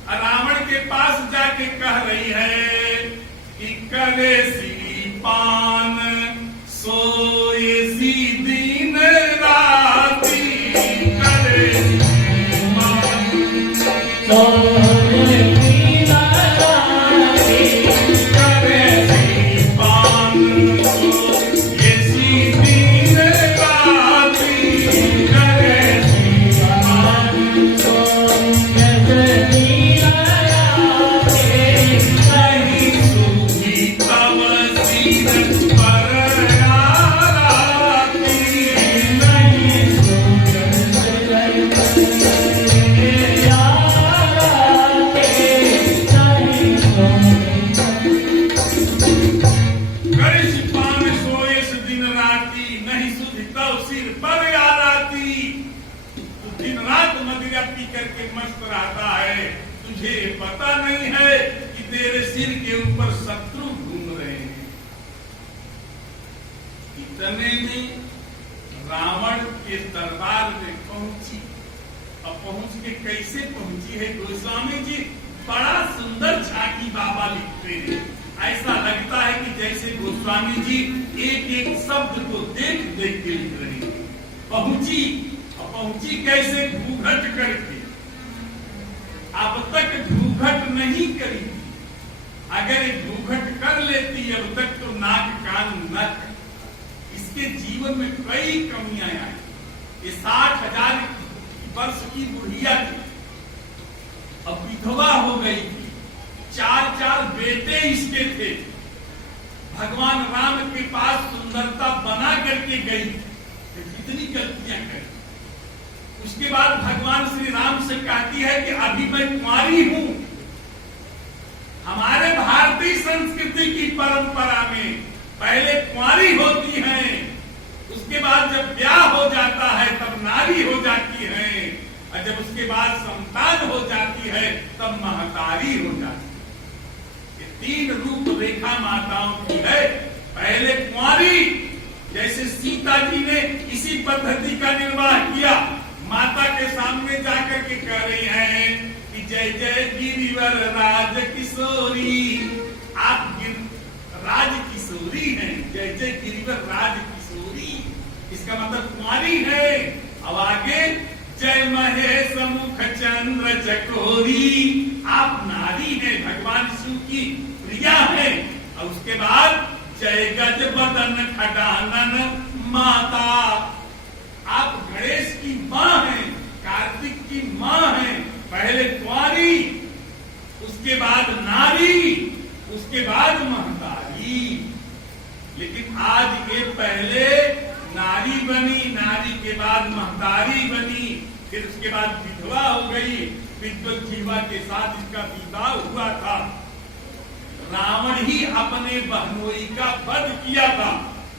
रावण के पास जाके कह रही है कि करे सी पान सोए सी दिन राती, करे सी पान सोए सी राती, करे सी पान सोए सी दिन राती, करे सी पान सोए सी करके मस्त रहता है। तुझे पता नहीं है कि तेरे सिर के ऊपर शत्रु घूम रहे हैं। इतने में रावण के दरबार में पहुंची। अब पहुंच के कैसे पहुंची है? गोस्वामी जी बड़ा सुंदर झांकी बाबा लिखते हैं। ऐसा लगता है कि जैसे गोस्वामी जी एक एक शब्द को देख देख के लिख रहे हैं। पहुंची, और पहुंची कैसे? भूघट करके। अब तक भूघट नहीं करी, अगर भूघट कर लेती अब तक तो नाक कान नक। इसके जीवन में कई कमियां आई। ये 60,000 वर्ष की बुढ़िया थी, अब विधवा हो गई थी। 4 बेटे इसके थे। भगवान राम के पास सुंदरता बना करके गई, कितनी गलतियां करी। उसके बाद भगवान श्री राम से कहती है कि अभी मैं कुंवारी हूं। हमारे भारतीय संस्कृति की परंपरा में पहले कुंवारी होती हैं, उसके बाद जब ब्याह हो जाता है तब नारी हो जाती है, और जब उसके बाद संतान हो जाती है तब महतारी हो जाती है। ये 3 रूप रेखा माताओं की है। पहले कुंवारी, जैसे सीता जी ने इसी पद्धति का निर्वाह किया। माता के सामने जाकर के कह रही हैं कि जय जय गिरिवर राज किशोरी। आप राज किशोरी हैं, जय जय गिरिवर राज किशोरी। इसका मतलब कुंवारी है। अब आगे जय महेश मुख चंद्र चकोरी। आप नारी हैं, भगवान शिव की प्रिया है। और उसके बाद जय गज बदन खडानन माता। आप गणेश की मां हैं, कार्तिक की मां हैं। पहले कुंवारी, उसके बाद नारी, उसके बाद महतारी। लेकिन आज ये पहले नारी बनी, नारी के बाद महतारी बनी, फिर उसके बाद विधवा हो गई। विद्वत जीवा के साथ इसका विवाह हुआ था। रावण ही अपने बहनोई का वध किया था,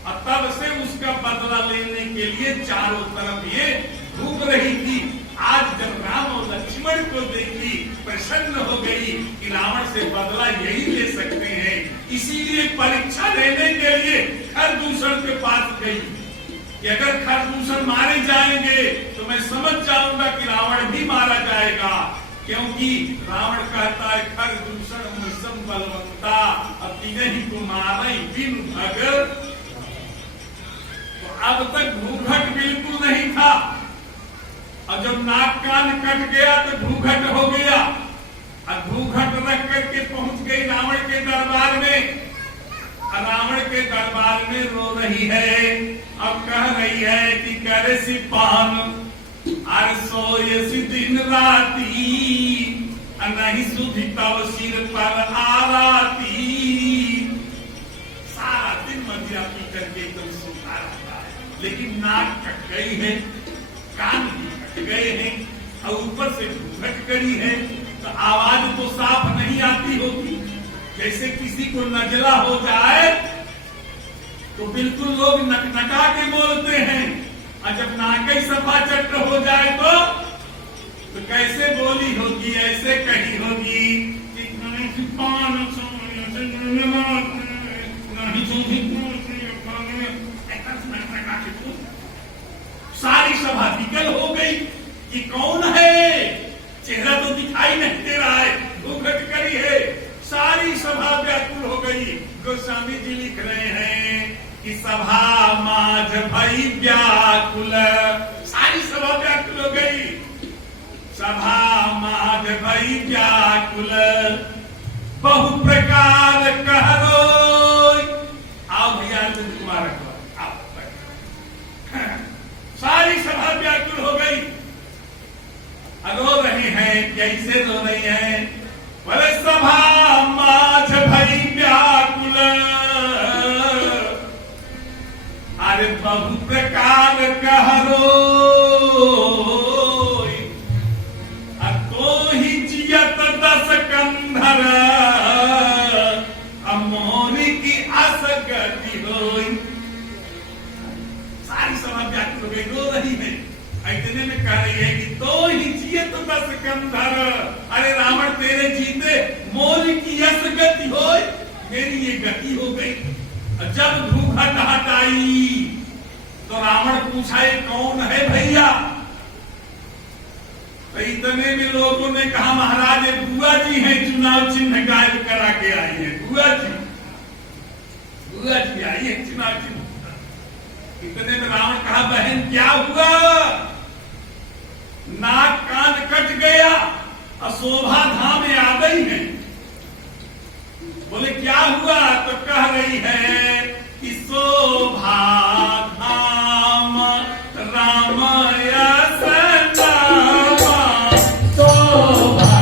और तब से उसका बदला लेने के लिए चारों तरफ ये घूम रही थी। आज जब राम और लक्ष्मण को देखी, प्रसन्न हो गई कि रावण से बदला यही ले सकते हैं। इसीलिए परीक्षा लेने के लिए खरदूषण के पास गई कि अगर खरदूषण मारे जाएंगे तो मैं समझ जाऊंगा कि रावण भी मारा जाएगा। क्योंकि रावण कहता है खरदूषण मुसम बलवंता, अब तीनही को मारे बिन भग। अब तक भूघट बिल्कुल नहीं था, और जब नाक कान कट गया तो भूघट हो गया। अब भूघट रख करके पहुंच गई रावण के दरबार में। रावण के दरबार में रो रही है, अब कह रही है कि करे सी पान। हर सोयस दिन राती नहीं सुधी तब सिर पर आराती। सारा दिन मदिरा पी करके एकदम सोता रहता है, लेकिन नाक कट गई है, कान भी कट गए हैं और ऊपर से घूंघट करी है, तो आवाज तो साफ नहीं आती होगी। जैसे किसी को नजला हो जाए तो बिल्कुल लोग नकनका के बोलते हैं, और जब नाक सफा चट हो जाए तो कैसे बोली होगी, ऐसे कही होगी कि सारी सभा विकल हो गई कि कौन है, चेहरा तो दिखाई नहीं दे रहा है, घूंघट करी है। सारी सभा व्याकुल हो गई। गोस्वामी जी लिख रहे हैं कि सभा माझ भई व्याकुल, सारी सभा व्याकुल हो गई। सभा माझ भई व्याकुल बहु प्रकार कहो। आओ भैया कुमार आओ। सारी सभा व्याकुल हो गई, रो रहे हैं। कैसे रो रही हैं? बोले सभा माझ भई व्याकुल, अरे बहु प्रकार कहो। तो ही जियत दस कंधर, अमोनी की असगति होई। सारी सभा व्याकुल हो गई, रो रही है। इतने में कह रही है कि तो ही जियत दस कंधर, अरे रावण तेरे जीते मोर की यस गति हो, मेरी ये गति हो गई। जब घूंघट हटाई तो रावण पूछा ये कौन है भैया? तो इतने में लोगों ने कहा महाराज बुआ जी हैं, चुनाव चिन्ह गायब करा के आई है। बुआ जी आई है चुनाव चिन्ह। इतने में रावण कहा बहन क्या हुआ? नाक कान कट गया और शोभा धाम आ गई है। बोले क्या हुआ? तो कह रही है कि शोभा धाम राम यस नामा। शोभा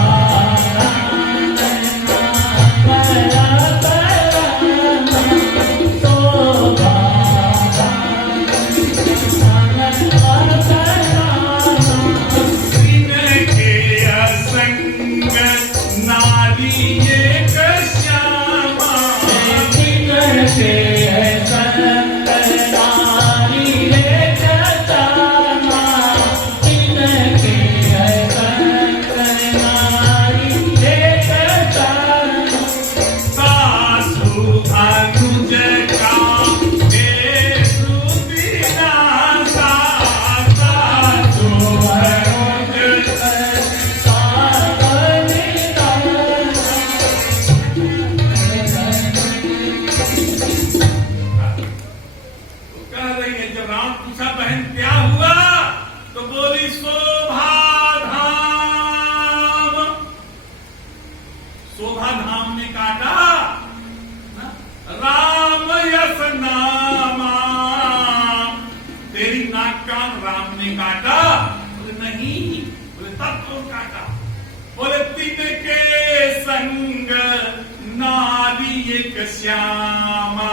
श्यामा,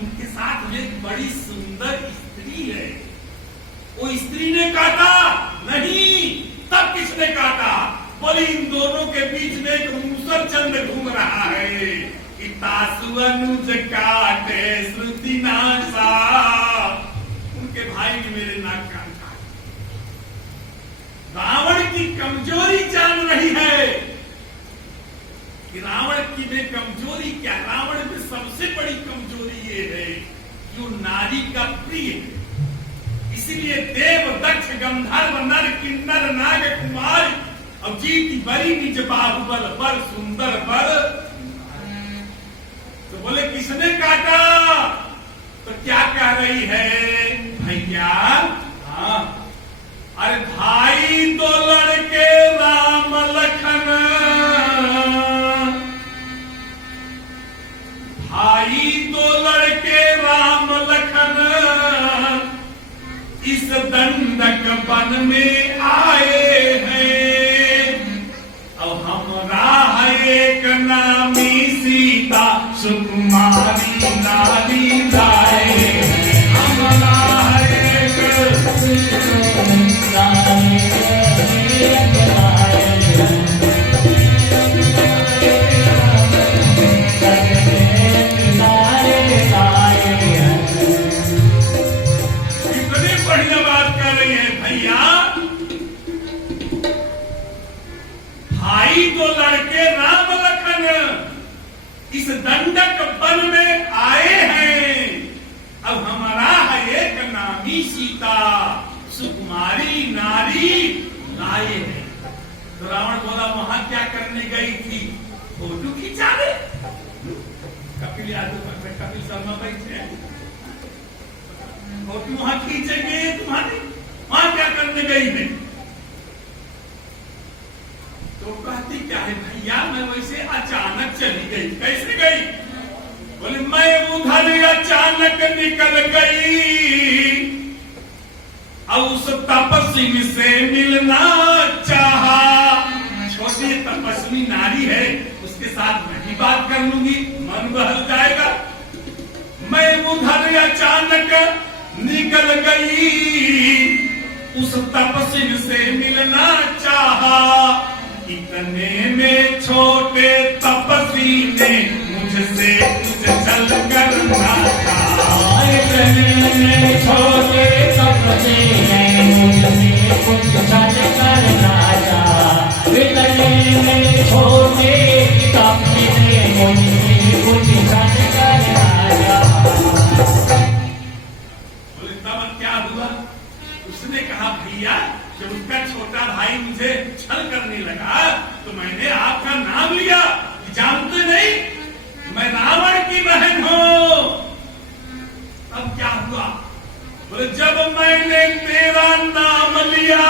इनके साथ में एक बड़ी सुंदर स्त्री है। वो स्त्री ने काटा नहीं, तब किसने काटा? बोली इन दोनों के बीच में एक मूसर चंद घूम रहा है कि तासु अनुज काटे श्रुति नासा। उनके भाई ने मेरे नाक कान काटे। रावण की कमजोरी जान रही है कि रावण की में कमजोरी क्या? रावण में सबसे बड़ी कमजोरी ये है कि वो नारी का प्रिय है। इसलिए देव दक्ष गंधर्व नर किन्नर नाग कुमार और जीती बड़ी निज बाहुबल बर सुंदर बर। तो बोले किसने काटा? तो क्या कह रही है भैया? हाँ, अरे भाई तो लड़के राम लखन, भाई तो लड़के राम लखन इस दंडक वन में एक नामी सीता सुकुमारी नारी जाए हमारा एक कितनी बढ़िया बात कर रही है भैया। भाई तो लड़के राम लखन इस दंडक वन में आए हैं, अब हमारा है एक नामी सीता सुकुमारी नारी लाए हैं। तो रावण बोला वहां क्या करने गई थी? फोटो खिंचा दे। कपिल यादव कपिल शर्मा बैठे फोटो वहां खींचेंगे तुम्हारी, वहां क्या करने गई है? तो कहती क्या है भैया मैं वैसे अचानक चली गई। कैसे गई? बोले मैं उधर अचानक निकल गई और उस तपस्वी से मिलना चाहा। छोटी तपस्वी नारी है, उसके साथ मैं भी बात कर लूंगी, मन बहल जाएगा। मैं उधर अचानक निकल गई, उस तपस्वी से मिलना चाहा। इतने में छोटे तपस्वी ने मुझसे कुछ छल करना चाहा। इतने में छोटे तपस्वी ने मुझसे कुछ छल करना चाहा। इतने में छोटे तपस्वी ने मुझसे कुछ छल करना चाहा। बोले तब क्या हुआ? उसने कहा भैया जब उसका छोटा भाई मुझे छल करने लगा तो मैंने आपका नाम लिया, जानते नहीं मैं रावण की बहन हूं। अब क्या हुआ? बोले जब मैंने तेरा नाम लिया,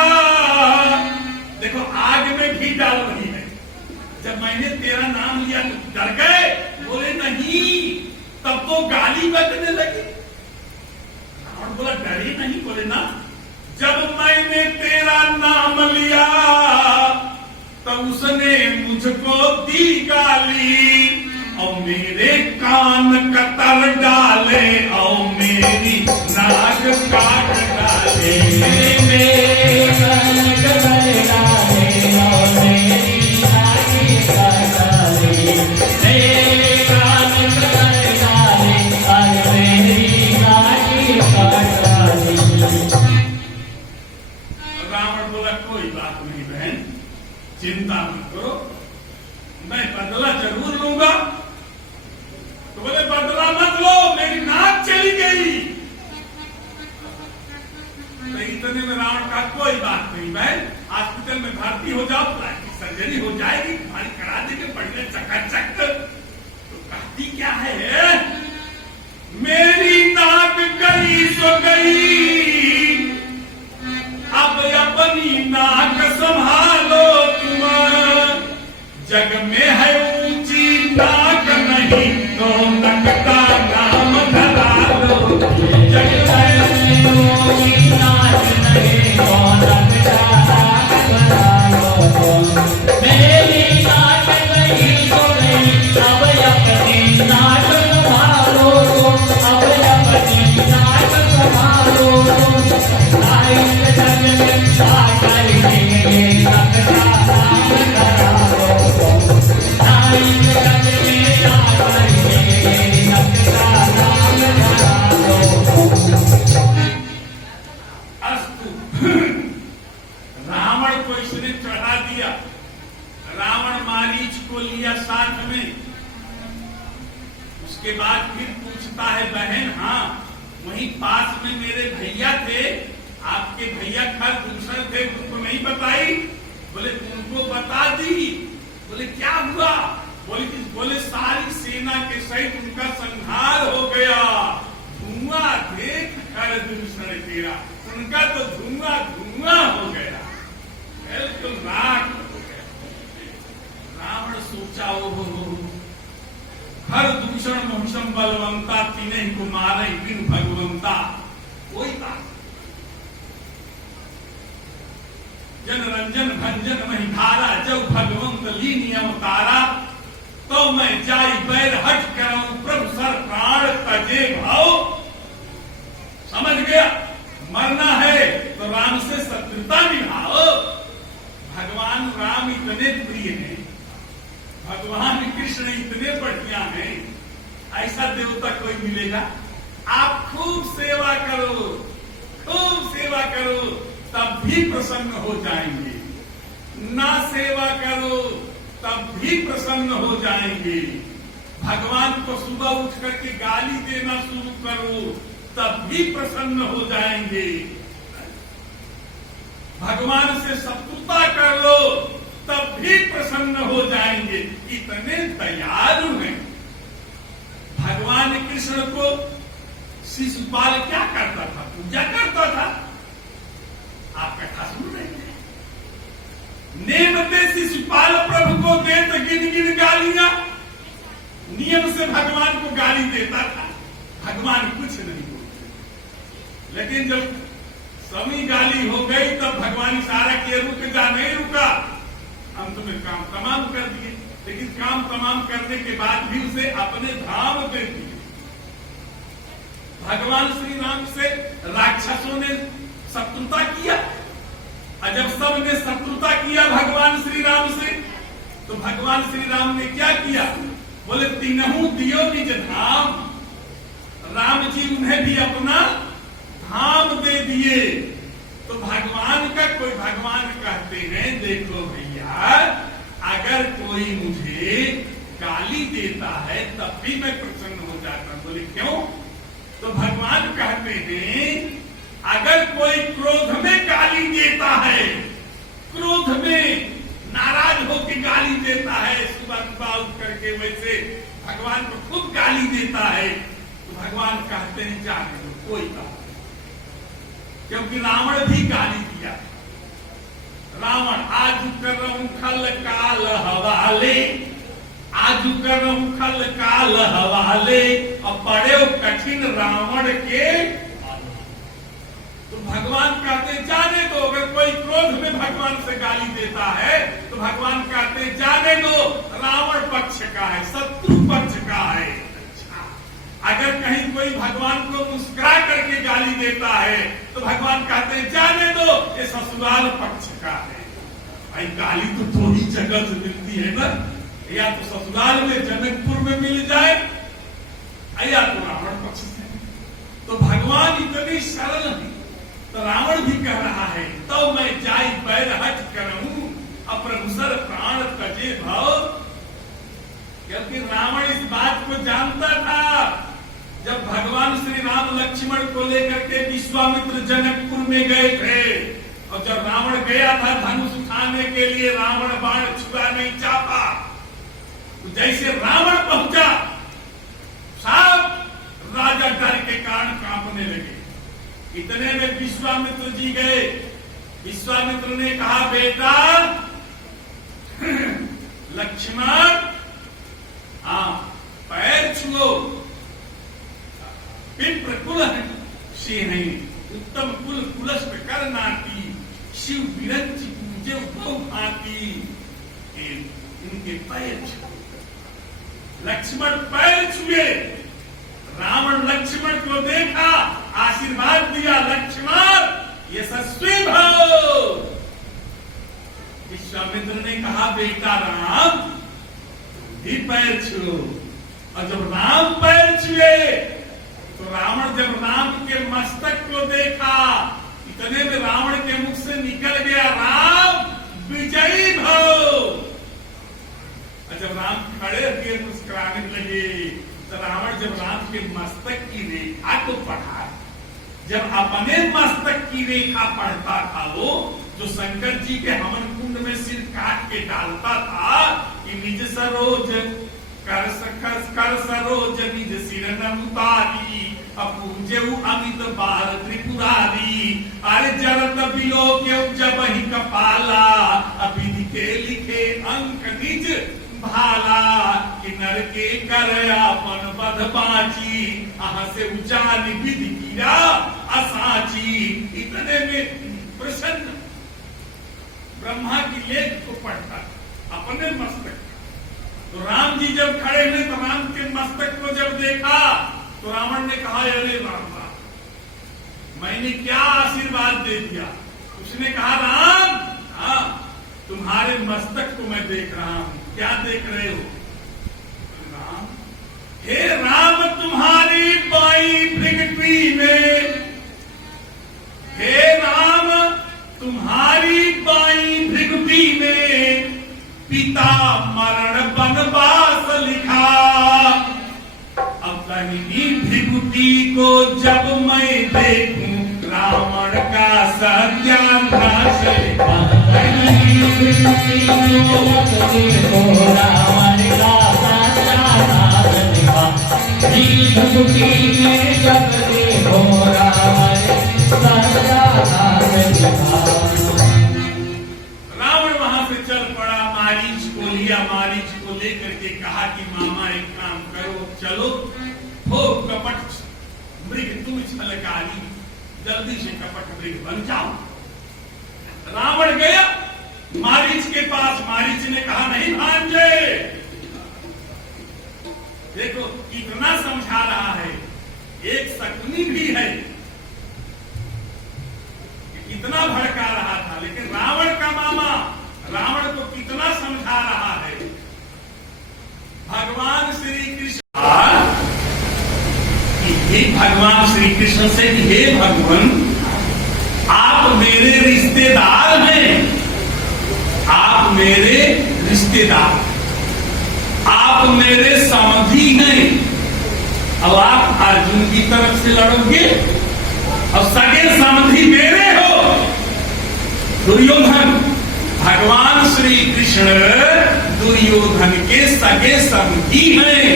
देखो आग में घी डाल रही है, जब मैंने तेरा नाम लिया तो डर गए? बोले नहीं, तब तो गाली बकने लगी। रावण बोला डरे नहीं? बोले ना, जब मैंने तेरा नाम लिया तब उसने मुझको दी गाली और मेरे कान कतर डाले और मेरी नाक काट डाले। मेरे कान कतर डाले और मेरी नाक काट डाले। मेरे कान कतर डाले और मेरी नाक काट डाले। रावण बोला कोई बात नहीं बहन, चिंता मत करो, मैं बदला जरूर लूंगा। तो बोले बदला मत लो, मेरी नाक चली गई। तो इतने में रावण का कोई बात नहीं बहन, हॉस्पिटल में भर्ती हो जाओ, प्लास्टिक सर्जरी हो जाएगी, तुम्हारी करा देंगे बढ़िया चकाचक। तो कहती क्या है? मेरी नाक गई सो गई, अब अपनी नाक संभालो तुम। जग में है ऊंची नाक नहीं तो नकता नाम धरा लो। जग में ऊंची नाक नहीं तो नकता नाम धरा लो। मेरी नाक गई तो गई, अब अपनी नाक संभालो। अब अपनी नाक संभालो। रावण को इसने चढ़ा दिया। रावण मारीच को लिया साथ में। उसके बाद फिर पूछता है बहन हाँ वहीं पास में मेरे भैया थे, आपके भैया खरदूषण थे, तुमको नहीं बताई? बोले तुमको बता दी। बोले क्या हुआ? बोले सारी सेना के सहित उनका संहार हो गया। धुआं देख खरदूषण तेरा, उनका तो धुआं धुआं हो गया, बिल्कुल राख हो गया। रावण सोचा ओहो खरदूषण मोहसम बलवंता तीनों को मारे बिन भगवंता। कोई बात जन रंजन भंजन मही धारा जब भगवंत लीनी अवतारा। तो मैं जाई बैर हट करऊं प्रभु सर प्राण तजे भाव। समझ गया, मरना है तो राम से शत्रुता निभाओ। भगवान राम इतने प्रिय हैं, भगवान कृष्ण इतने बढ़िया हैं, ऐसा देवता कोई मिलेगा? आप खूब सेवा करो, खूब सेवा करो, तब भी प्रसन्न हो जाएंगे। ना सेवा करो तब भी प्रसन्न हो जाएंगे। भगवान को सुबह उठ करके गाली देना शुरू करो तब भी प्रसन्न हो जाएंगे। भगवान से शत्रुता कर लो तब भी प्रसन्न हो जाएंगे। इतने दयालु हैं। भगवान कृष्ण को शिशुपाल क्या करता था? पूजा करता था। आप कथा सुन रहे हैं। नेमते शिशुपाल प्रभु को देत गिन गिन गालियां। नियम से भगवान को गाली देता था, भगवान कुछ नहीं बोलते। लेकिन जब समी गाली हो गई तब भगवान इशारा किया, रुक जा। नहीं रुका, हम तुम्हें काम तमाम कर दिए। लेकिन काम तमाम करने के बाद भी उसे अपने धाम दे दिए। भगवान श्री राम से राक्षसों ने शत्रुता किया, और जब सब ने शत्रुता किया भगवान श्री राम से, तो भगवान श्री राम ने क्या किया? बोले तीनहु दियो निज धाम। राम जी उन्हें भी अपना धाम दे दिए। तो भगवान का कोई, भगवान कहते हैं देखो भैया, अगर कोई मुझे गाली देता है तब भी मैं प्रसन्न हो जाता हूं। बोले क्यों? तो भगवान कहते हैं अगर कोई क्रोध में गाली देता है, क्रोध में नाराज होकर गाली देता है, सुबह सुबह उठ करके वैसे भगवान को खुद गाली देता है, तो भगवान कहते हैं जाने दो, कोई बात नहीं। क्योंकि रावण भी गाली दिया। रावण आज करम खल काल हवाले, आज करम खल काल हवाले, और बड़े कठिन रावण के। तो भगवान कहते जाने दो। अगर कोई क्रोध में भगवान से गाली देता है तो भगवान कहते जाने दो, रावण पक्ष का है, शत्रु पक्ष का है। अगर कहीं कोई भगवान को मुस्कुरा करके गाली देता है तो भगवान कहते जाने दो, ये ससुराल पक्ष का है। भाई गाली तो दो ही जगह से मिलती है ना, या तो ससुराल में जनकपुर में मिल जाए, या तो रावण पक्ष से। तो भगवान इतने सरल हैं। तो रावण भी कह रहा है, तो मैं जाई पैर हट करऊं अप्रभुसर प्राण तजे भाव। क्योंकि रावण इस बात को जानता था, जब भगवान श्री राम लक्ष्मण को लेकर के विश्वामित्र जनकपुर में गए थे, और जब रावण गया था धनुष उठाने के लिए, रावण बाण छुआ नहीं चाहता। तो जैसे रावण पहुंचा, सब राजा डर के कारण कांपने लगे। इतने में विश्वामित्र जी गए। विश्वामित्र ने कहा, बेटा लक्ष्मण, पैर छुओ। विप्र कुल से नहीं, उत्तम कुल कुलस्थ करनाती, शिव विरंच पूजे भाती, इनके पैर छुओ। लक्ष्मण पैर छुए। रावण लक्ष्मण को देखा, आशीर्वाद दिया, लक्ष्मण यशस्वी भव। विश्वामित्र ने कहा, बेटा राम भी पैर छुओ। और जब राम पैर छुए तो रावण जब राम के मस्तक को देखा, इतने में रावण के मुख से निकल गया, राम विजयी भव। और जब राम खड़े हुए मुस्कुराने लगे, तो रावण जब राम के मस्तक की रेखा को पढ़ा, जब अपने मस्तक की रेखा पढ़ता था, वो जो शंकर जी के हवन कुंड में सिर काट के डालता था कि निज सरोज कर सरोज निज सिर नमुतारी, अपूजेऊ अमित बार त्रिपुरारी। अरे जरत बिलो के जब ही कपाला, अविधि के लिखे अंक निज भाला। कि नर के कर अपन बध बाची, अहाँ से उजान विधि कीरा असाची। इतने में प्रसन्न ब्रह्मा की लेख को पढ़ता अपने मस्तक। तो राम जी जी जब खड़े हुए तो राम के मस्तक को जब देखा तो रावण ने कहा, अरे राम, मैंने क्या आशीर्वाद दे दिया। उसने कहा, राम, हाँ, तुम्हारे मस्तक को मैं देख रहा हूं। क्या देख रहे हो? राम, हे राम, तुम्हारी बाई भृगुटी में, हे राम, तुम्हारी बाई भृगुटी में पिता मरण वनवास लिखा। अब कहीं भृगुटी को जब मैं देखूं, रावण का सत्यानाश लिखा। रावण वहां से चल पड़ा, मारीच को लिया, मारीच को लेकर के कहा कि मामा एक काम करो, चलो हो कपट मृग, तुम छलकारी, जल्दी से कपट मृग बन जाओ। रावण गया मारीच के पास। मारीच ने कहा, नहीं भांजे, देखो कितना समझा रहा है, एक शकुनी भी है, कितना भड़का रहा था, लेकिन रावण का मामा रावण को कितना समझा रहा है। भगवान श्री कृष्ण, भगवान श्री कृष्ण से, हे भगवान, आप मेरे रिश्तेदार हैं, आप मेरे रिश्तेदार, आप मेरे समधी हैं। अब आप अर्जुन की तरफ से लड़ोगे, अब सगे समधी मेरे हो। दुर्योधन, भगवान श्री कृष्ण दुर्योधन के सगे समधी हैं।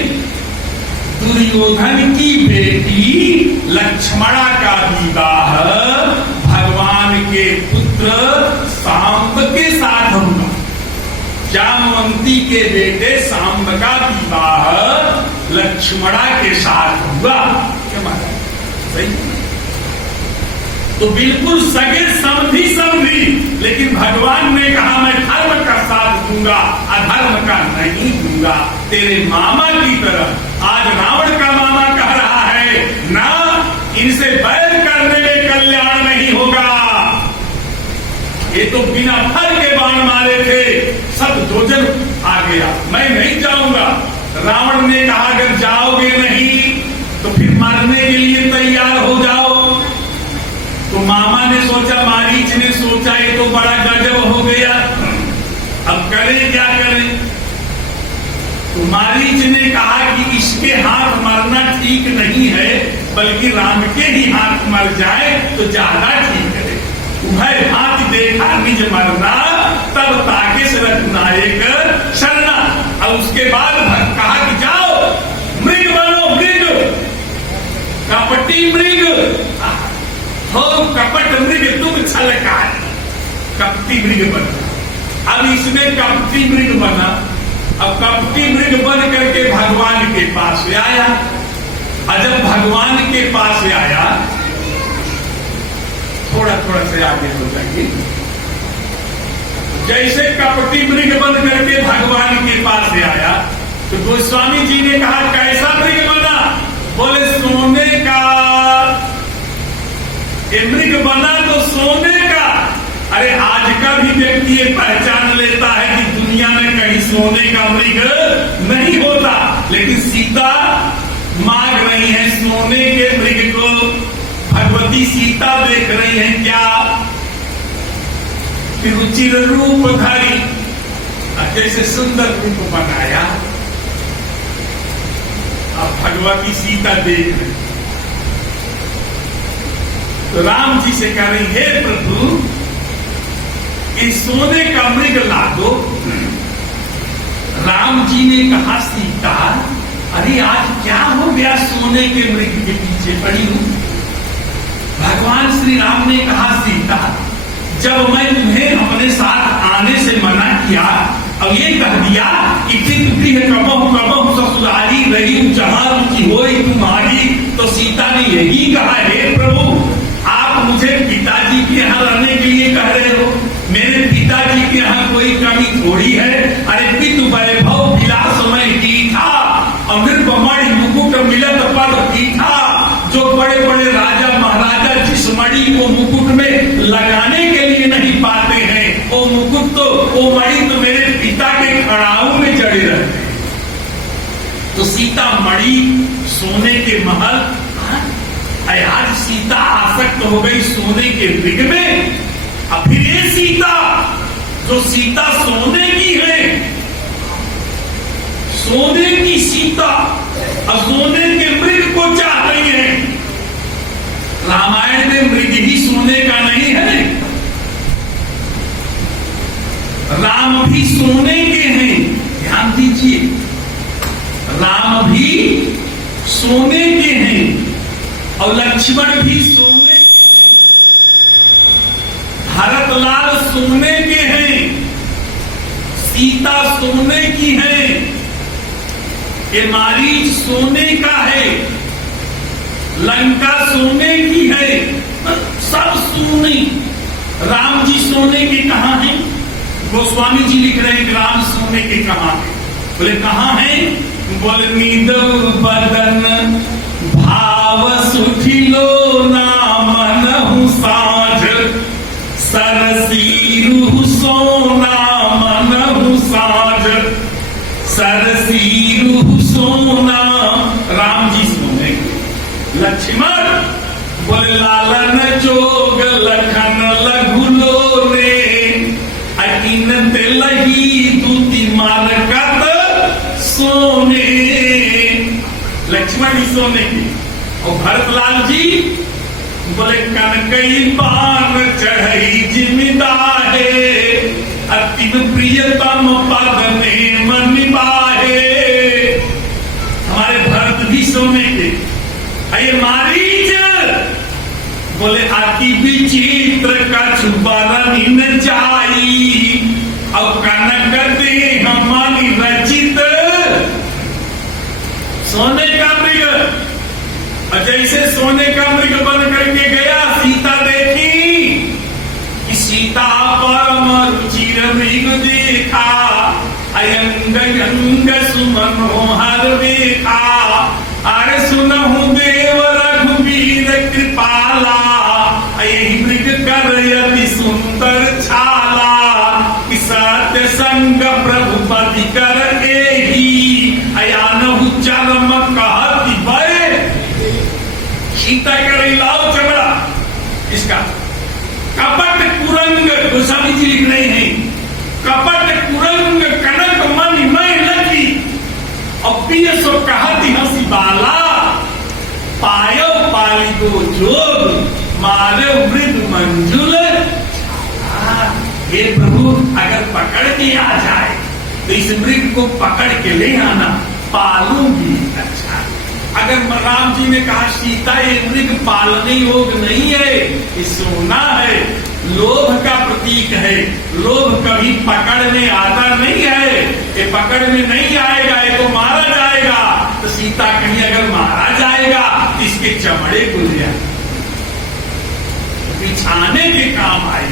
दुर्योधन की बेटी लक्ष्मणा का विवाह भगवान के पुत्र सांब के साथ होगा। जामवंती के बेटे सांब का विवाह लक्ष्मणा के साथ हुआ। क्या माना? सही। तो बिल्कुल सगे समधी समधी, लेकिन भगवान ने कहा, मैं धर्म का साथ दूंगा, अधर्म का नहीं दूंगा, तेरे मामा की तरह। आज रावण का मामा कह रहा है, ना, इनसे बैर करने में कल्याण नहीं होगा। ये तो बिना फल के बाण मारे थे, सब दोजन आ गया, मैं नहीं जाऊंगा। रावण ने कहा, अगर जाओगे नहीं तो फिर मारने के लिए तैयार हो जाओ। तो मामा ने सोचा, मारीच ने सोचा, ये तो बड़ा गजब हो गया, अब करें क्या करें। तो मारीच ने कहा कि इसके हाथ मरना ठीक नहीं है, बल्कि राम के ही हाथ मर जाए तो ज्यादा ठीक है। उभय हाथ देखा निज मरना, तब ताके रघुनायक शरणा। और उसके बाद कहा कि जाओ मृग बनो, मृग, कपटी मृग हो, कपट मृग तुम छलकार, कपटी मृग बना। अब इसमें कपटी मृग बना। अब कपटी मृग बन करके भगवान के पास आया। और जब भगवान के पास आया, थोड़ा थोड़ा से आगे हो जाएंगे, जैसे कपटी मृग बन करके भगवान के पास आया तो गोस्वामी जी ने कहा, कैसा मृग बना? बोले, सोने का। ये मृग बना तो सोने का। अरे आज का भी व्यक्ति ये पहचान लेता है कि दुनिया में कहीं सोने का मृग नहीं होता, लेकिन सीता मांग रही है सोने के मृग को। भगवती सीता देख रही है क्या? रुचिर रूप धरी, जैसे सुंदर रूप बनाया। अब भगवती सीता देख रही, तो राम जी से कह रही, हे प्रभु, इस सोने का मृग ला दो। राम जी ने कहा, सीता, अरे आज क्या हो गया, सोने के मृग के पीछे पड़ी हूं। भगवान श्री राम ने कहा, सीता, जब मैं तुम्हें अपने साथ आने से मना किया, अब ये कह दिया कि गृह कबहु ससुरारी रही, जहां रुचि होई तुम्हारी, तो सीता ने यही कहा, हे प्रभु, आप मुझे पिताजी के यहाँ रहने के लिए कह रहे हो। मेरे पिताजी के यहाँ कोई कमी थोड़ी है। अरे पितु वैभव विलासमय की सोने के महल। अरे आज सीता आसक्त हो गई सोने के मृग में। अब फिर ये सीता जो सीता सोने की है, सोने की सीता और सोने के मृग को चाह रही है। रामायण में मृग ही सोने का नहीं है, राम भी सोने के हैं। ध्यान दीजिए, राम भी सोने के हैं और लक्ष्मण भी सोने के हैं, भरतलाल सोने के हैं, सीता सोने की है, ये मारीच सोने का है, लंका सोने की है, सब सोने। राम जी सोने के कहां हैं? गोस्वामी जी लिख रहे हैं कि राम सोने के कहां हैं। बोले कहां हैं? बोले नींद बदन भाव सुखिलो ना मनहु साझ, सरसीरु सोना मनहु साझ, सरसीरु सोना। राम जी सोने के। लक्ष्मण बोले लालन जोग लखन लघुलो रे, अकिन तिलही दूती मारकत सोने। लक्ष्मण ही सोने की। और भरतलाल जी बोले कनकई पान चढ़ई जिमिदाहे, अतिम प्रियतम पद ने मन निभाए। हमारे भरत भी सोने के। ये मारीच बोले अति विचित्र कछु बरनी न जाई, और कनक दे हमारी रचित सोने का मृग। और जैसे सोने का मृग बन करके गया, सीता देखी कि सीता परम रुचिर मृग देखा, अयंग यंग सुमनोहर देखा। अरे सुनहु देव रघुवीर कृपाला, यही मृग कर अति सुंदर छाला, कि सत्य संग प्रभु पति कर एही, अयानहु चरम कहति भय। सीता कर लाओ चमड़ा इसका। कपट कुरंग, गोस्वामी जी लिख रहे हैं, कपट कुरंग कनक मन मैं लगी, और प्रिय सो कहती हंसी बाला, पायो पाली को जोग मारे वृद्ध मंजुल। हे प्रभु, अगर पकड़ के आ जाए तो इस मृग को पकड़ के ले आना, पालूंगी। अच्छा, अगर राम जी ने कहा सीता ये मृग पालने योग्य नहीं है, ये सोना है, लोभ का प्रतीक है, लोभ कभी पकड़ने आता नहीं है, ये पकड़ में नहीं आएगा, ये तो मारा जाएगा। तो सीता कहीं अगर मारा जाएगा तो इसके चमड़े को लिया बिछाने के काम आए।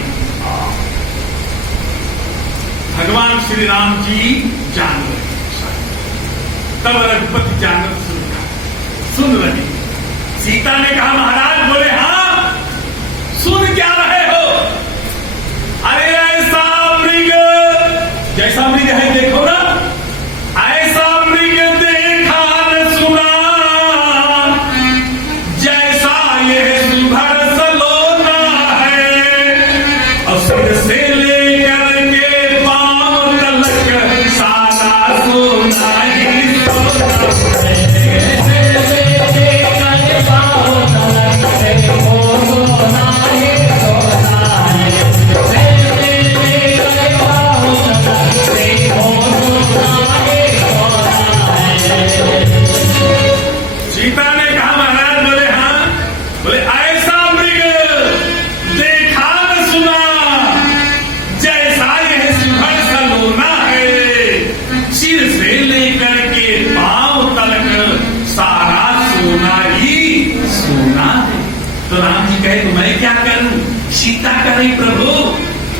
भगवान श्री राम जी जान रहे, तब रघुपति जानवर सुन रहे। सीता ने कहा महाराज, बोले हाँ सुन क्या रहे हो? अरे ऐसा मृग, जैसा मृग है देखो ना, ऐसा मृग देखा न सुना, जैसा ये सुभर सलोना है, और सिर से लेकर के पांव तलक सारा सोना ही सोना है। सीता ने कहा महाराज, बोले हाँ, बोले ऐसा मृग देखा न सुना, जैसा यह सुभर सलोना है, सिर से लेकर के पांव तलक सारा सोना ही सोना है। तो राम जी कहे तो मैं क्या करूं? सीता कहे प्रभु,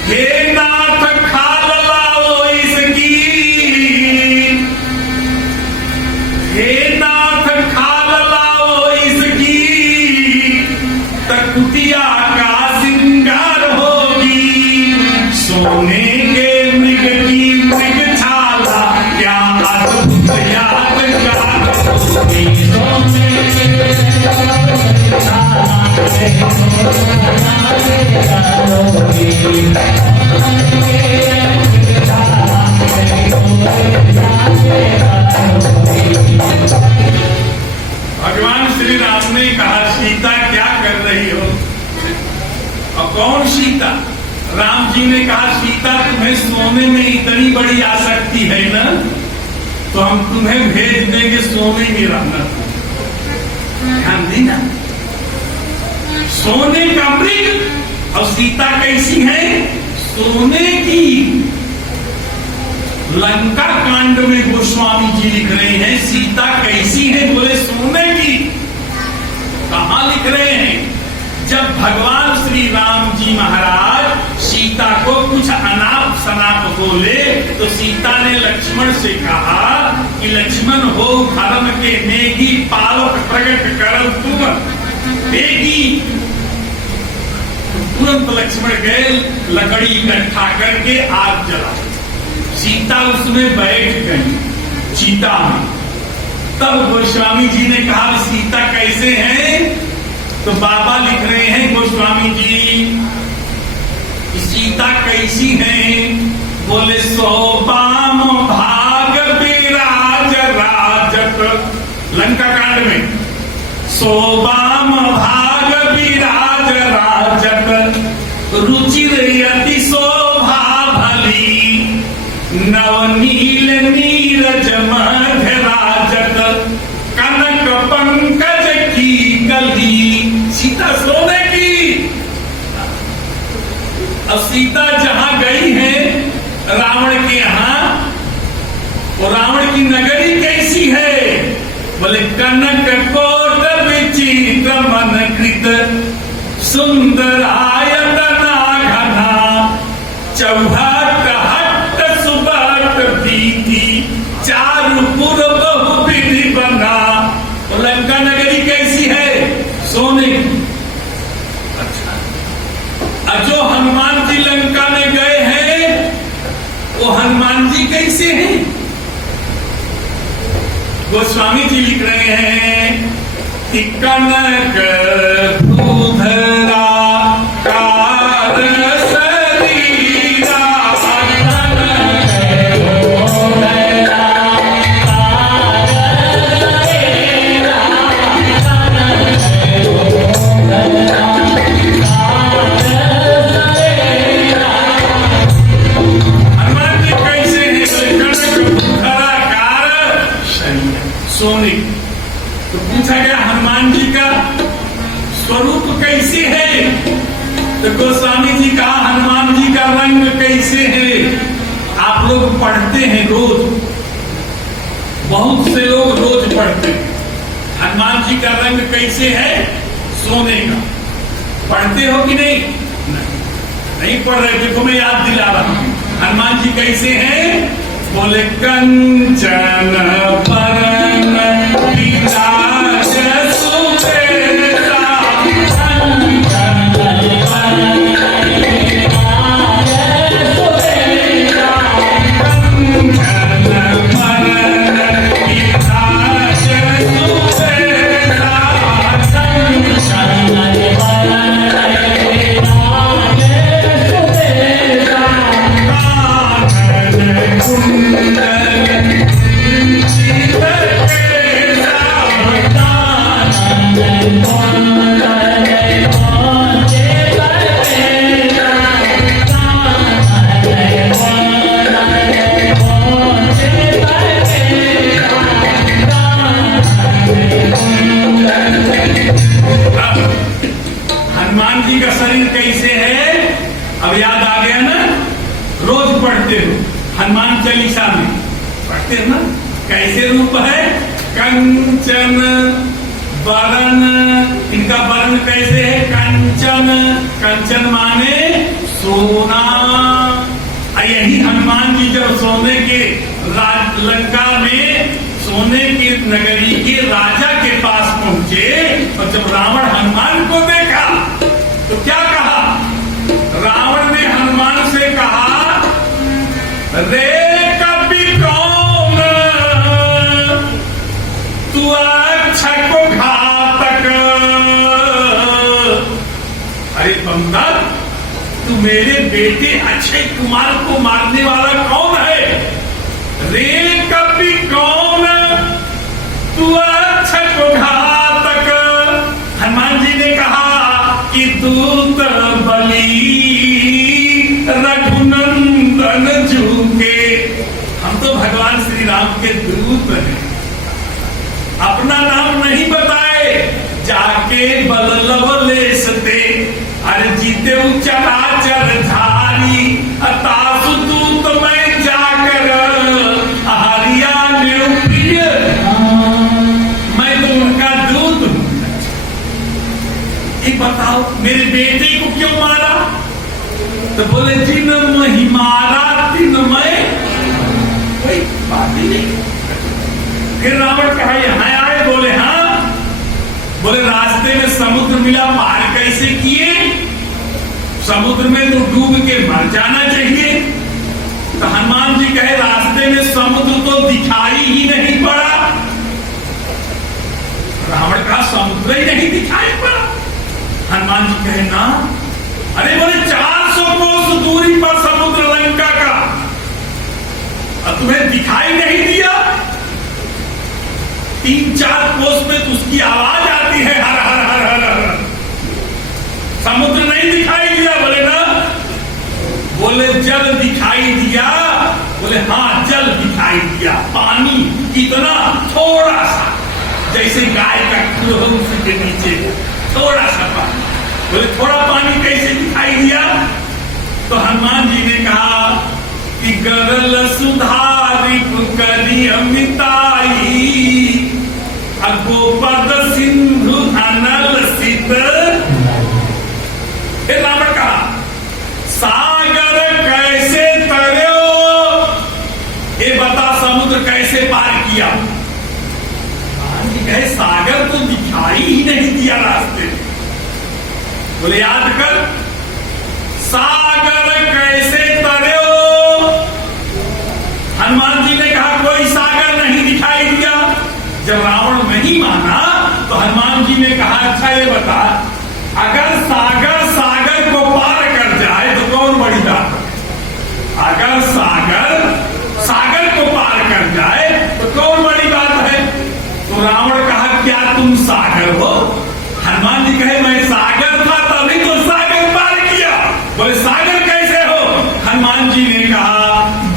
हे नाथ खाल लाओ इसकी, हे नाथ खाल लाओ इसकी, तकुतिया का सिंगार होगी, सोने के मृग की मृग छाला क्या अद्भुत यादगार होगी। सोने में इतनी बड़ी आसक्ति है ना, तो हम तुम्हें भेज देंगे सोने में रहना। ध्यान देना, सोने का मृग और सीता कैसी है? सोने की। लंका कांड में गोस्वामी जी लिख रहे हैं सीता कैसी है? बोले सोने की। कहां लिख रहे हैं? जब भगवान श्री राम जी महाराज सीता को कुछ अनाप शनाप बोले तो सीता ने लक्ष्मण से कहा कि लक्ष्मण हो धर्म के नेगी पालक प्रकट कर तुम देगी। तुरंत लक्ष्मण गए, लकड़ी इकट्ठा करके आग जला। सीता उसमें बैठ गई चीता में। तब गोस्वामी जी ने कहा सीता कैसे हैं? तो बाबा लिख रहे हैं गोस्वामी जी सीता कैसी हैं? बोले सोबाम भाग विराज राजत। लंका कांड में सोबाम भाग विराज राजत रुचिर यति शोभा भली नवनील नीरज मध्य राजत कनक पंकज की गली। सीता सोने की। अब सीता जहां गई है रावण के यहां, वो रावण की नगरी कैसी है? बोले कनक कोट विचित्र मन कृत सुंदर आयतना घना चौहट हट सुबट दीदी चारुपुर बहुविधि बना। लंका नगरी कैसी है? सोने की। अच्छा, जो हनुमान जी लंका में गए हैं वो हनुमान जी कैसे हैं? गोस्वामी जी लिख रहे हैं कि कनक भूधरा कार शरीरा सोने। तो पूछा गया हनुमान जी का स्वरूप कैसे है? तो गोस्वामी जी कहा हनुमान जी का रंग कैसे है? आप लोग पढ़ते हैं रोज, बहुत से लोग रोज पढ़ते हैं हनुमान जी का रंग कैसे है? सोने का। पढ़ते हो कि नहीं? नहीं पढ़ रहे। देखो मैं याद दिला रहा हूं हनुमान जी कैसे हैं। बोले कंचन परन विराज सुबेरा कंचन परन विराज सुबेरा कंचन परन विराज सुबेरा कंचन परन विराज सुबेरा हनुमान जी का शरीर कैसे है? अब याद आ गया ना? रोज पढ़ते हो हनुमान चालीसा में पढ़ते हो ना? कैसे रूप है? कंचन वरण। इनका वर्ण कैसे है? कंचन। कंचन माने सोना। यही हनुमान जी जब सोने के लंका में सोने की नगरी के राजा के पास पहुंचे और जब रावण हनुमान को देखा तो क्या कहा? रावण ने हनुमान से कहा रे कपि कौन तू अक्षय को घातक। अरे बंदा, तू मेरे बेटे अक्षय कुमार को मारने वाला कौन है? रे कपि कौन तू अक्षय को घातक। हनुमान जी ने कहा कि दूत बलि रघुनंदन जू भगवान श्री राम के दूत हैं। अपना नाम नहीं बताए, जाके बल्लभ लेसते अरे जीते चराचर धारी अतासु दूत में जाकर हरिया प्रिय, मैं तो उनका दूत हूं। एक बताओ मेरे बेटे को क्यों मारा? तो बोले जिन ही मारा तीन मैं, कोई बात ही नहीं। फिर रावण कहा यहां आए? बोले हाँ। बोले रास्ते में समुद्र मिला, पार कैसे किए? समुद्र में तो डूब के मर जाना चाहिए। तो हनुमान जी कहे रास्ते में समुद्र तो दिखाई ही नहीं पड़ा। रावण का समुद्र ही नहीं दिखाई पड़ा। हनुमान जी कहे ना, अरे बोले 400 कोस दूरी पर समुद्र लंका का, और तुम्हें दिखाई नहीं दिया? 3-4 कोस में तो उसकी आवाज आती है, हर हर हर हर हर। समुद्र नहीं दिखाई दिया? बोले ना। बोले जल दिखाई दिया? बोले हाँ जल दिखाई दिया। पानी कितना? थोड़ा सा, जैसे गाय का खूह हो उसके नीचे थोड़ा सा पानी। बोले थोड़ा पानी कैसे दिखाई दिया? तो हनुमान जी ने कहा कि गरल सुधारी करी अमिताई गोपद सिंधु अनल सित। फिर रावण कहा सागर कैसे तरो? ये बता समुद्र कैसे पार किया? कहे सागर तो दिखाई ही नहीं दिया रास्ते में। बोले याद कर, सागर कैसे तरो? हनुमान जी ने कहा कोई सागर नहीं दिखाई दिया। जब रावण नहीं माना तो हनुमान जी ने कहा अच्छा ये बता, अगर सागर सागर को पार कर जाए तो कौन बड़ी बात है? अगर सागर सागर को पार कर जाए तो कौन बड़ी बात है? तो रावण कहा क्या तुम सागर हो? हनुमान जी कहे मैं सागर था तभी तो सागर पार किया। बोले सागर कैसे हो? हनुमान जी ने कहा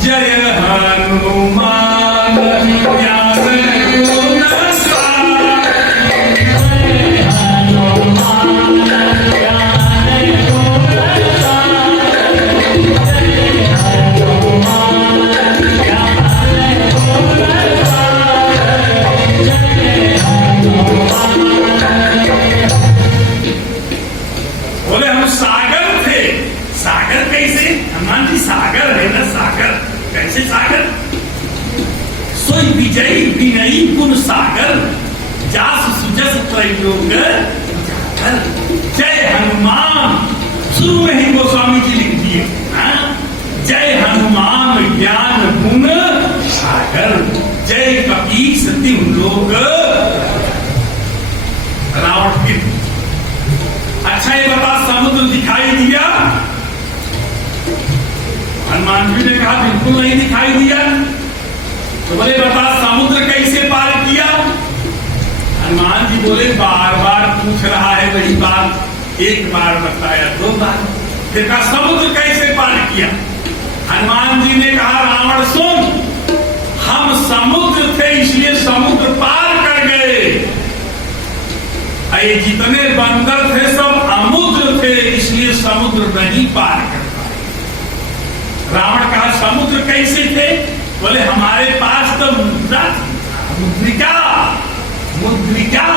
जय हनुमान ज्ञान गुण सागर। बोले हम सागर थे। सागर कैसे? हनुमान जी सागर है ना, सागर कैसे सागर? सोई विजयी विनयी गुण सागर जास सुजस त्रैलोक जाकर। जय हनुमान शुरू में ही गोस्वामी जी लिख दिए, जय हनुमान ज्ञान गुण सागर, जय कपीस तिम लोग। रावण फिर अच्छा ये बता समुद्र दिखाई दिया? हनुमान जी ने कहा बिल्कुल नहीं दिखाई दिया। तो बोले बता समुद्र कैसे पार किया? हनुमान जी बोले बार बार पूछ रहा है वही बात, एक बार बताया 2 बार, फिर कहा समुद्र कैसे पार किया? हनुमान जी ने कहा रावण सुन, हम समुद्र थे इसलिए समुद्र पार कर गए। ये जितने बंदर थे सब अमुद्र थे इसलिए समुद्र नहीं पार कर पाए। रावण कहा समुद्र कैसे थे? बोले हमारे पास तो मुद्रा थी। मुद्रिका मुद्रिका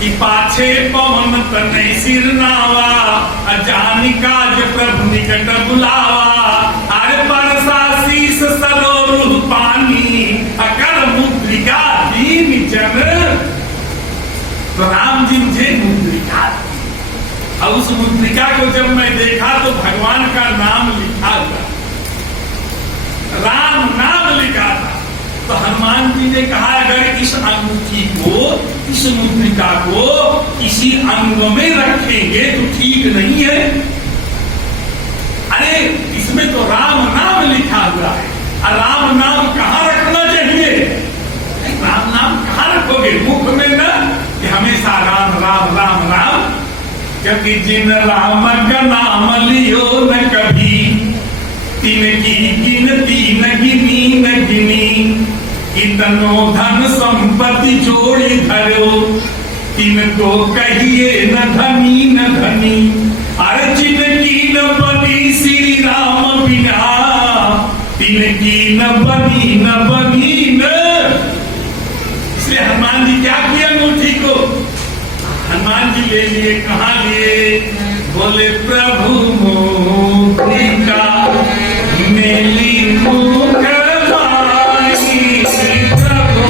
कि पाछे पवन तने सिर नावा, अजानिका जो प्रभु निकट बुलावा। अरे परसा शीस सरोरुह पानी, अकर मुद्रिका दीन जन। तो राम जी मुझे मुद्रिका, और उस मुद्रिका को जब मैं देखा तो भगवान का नाम लिखा हुआ, राम नाम लिखा था। तो हनुमान जी ने कहा अगर इस अंगूठी को, इस मुद्रिका को किसी अंग में रखेंगे तो ठीक नहीं है। अरे इसमें तो राम नाम लिखा हुआ है, और राम नाम कहाँ रखना चाहिए? राम नाम कहाँ रखोगे? मुख में न, कि हमेशा राम राम राम राम। क्योंकि जिन राम का नाम लियो न कभी, तीन की गिनती न गिनी कितनो धन संपत्ति जोड़ी धरो, तिनको कहिए न धनी न धनी, अरे जिनकी न बनी श्री राम बिना, तिनकी न बनी न। इसलिए हनुमान जी क्या किया अंगूठी को? हनुमान जी ले लिए, कहाँ लिए? बोले प्रभु मोहिका मेली मुख माही, प्रभु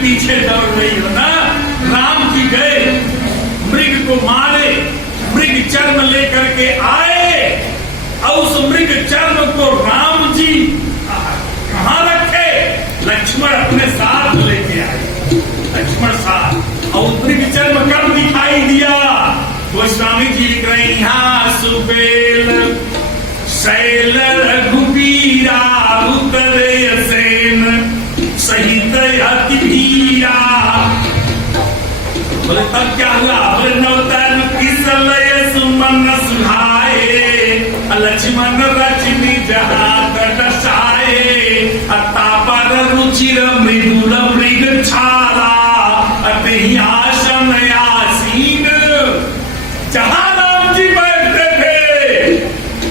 पीछे दौड़ रही हो ना। राम जी गए, मृग को मारे, मृग चर्म लेकर के आए, और उस मृग चर्म को राम जी कहाँ रखे? लक्ष्मण अपने साथ लेके आए, लक्ष्मण साथ। और मृग चर्म कब दिखाई दिया? गोस्वामी जी लिख रहे हैं, यहाँ सुबेल शैल रघुबीरा उतरे सेन सहित अति भीरा। बोले तब क्या हुआ? बोले नवतन किस लय सुमन सुहाए, लक्ष्मण रचनी जहां दशाए, तापर रुचिर मृदुल मृग छाला, अति आसन आसीन। जहां राम जी बैठते थे,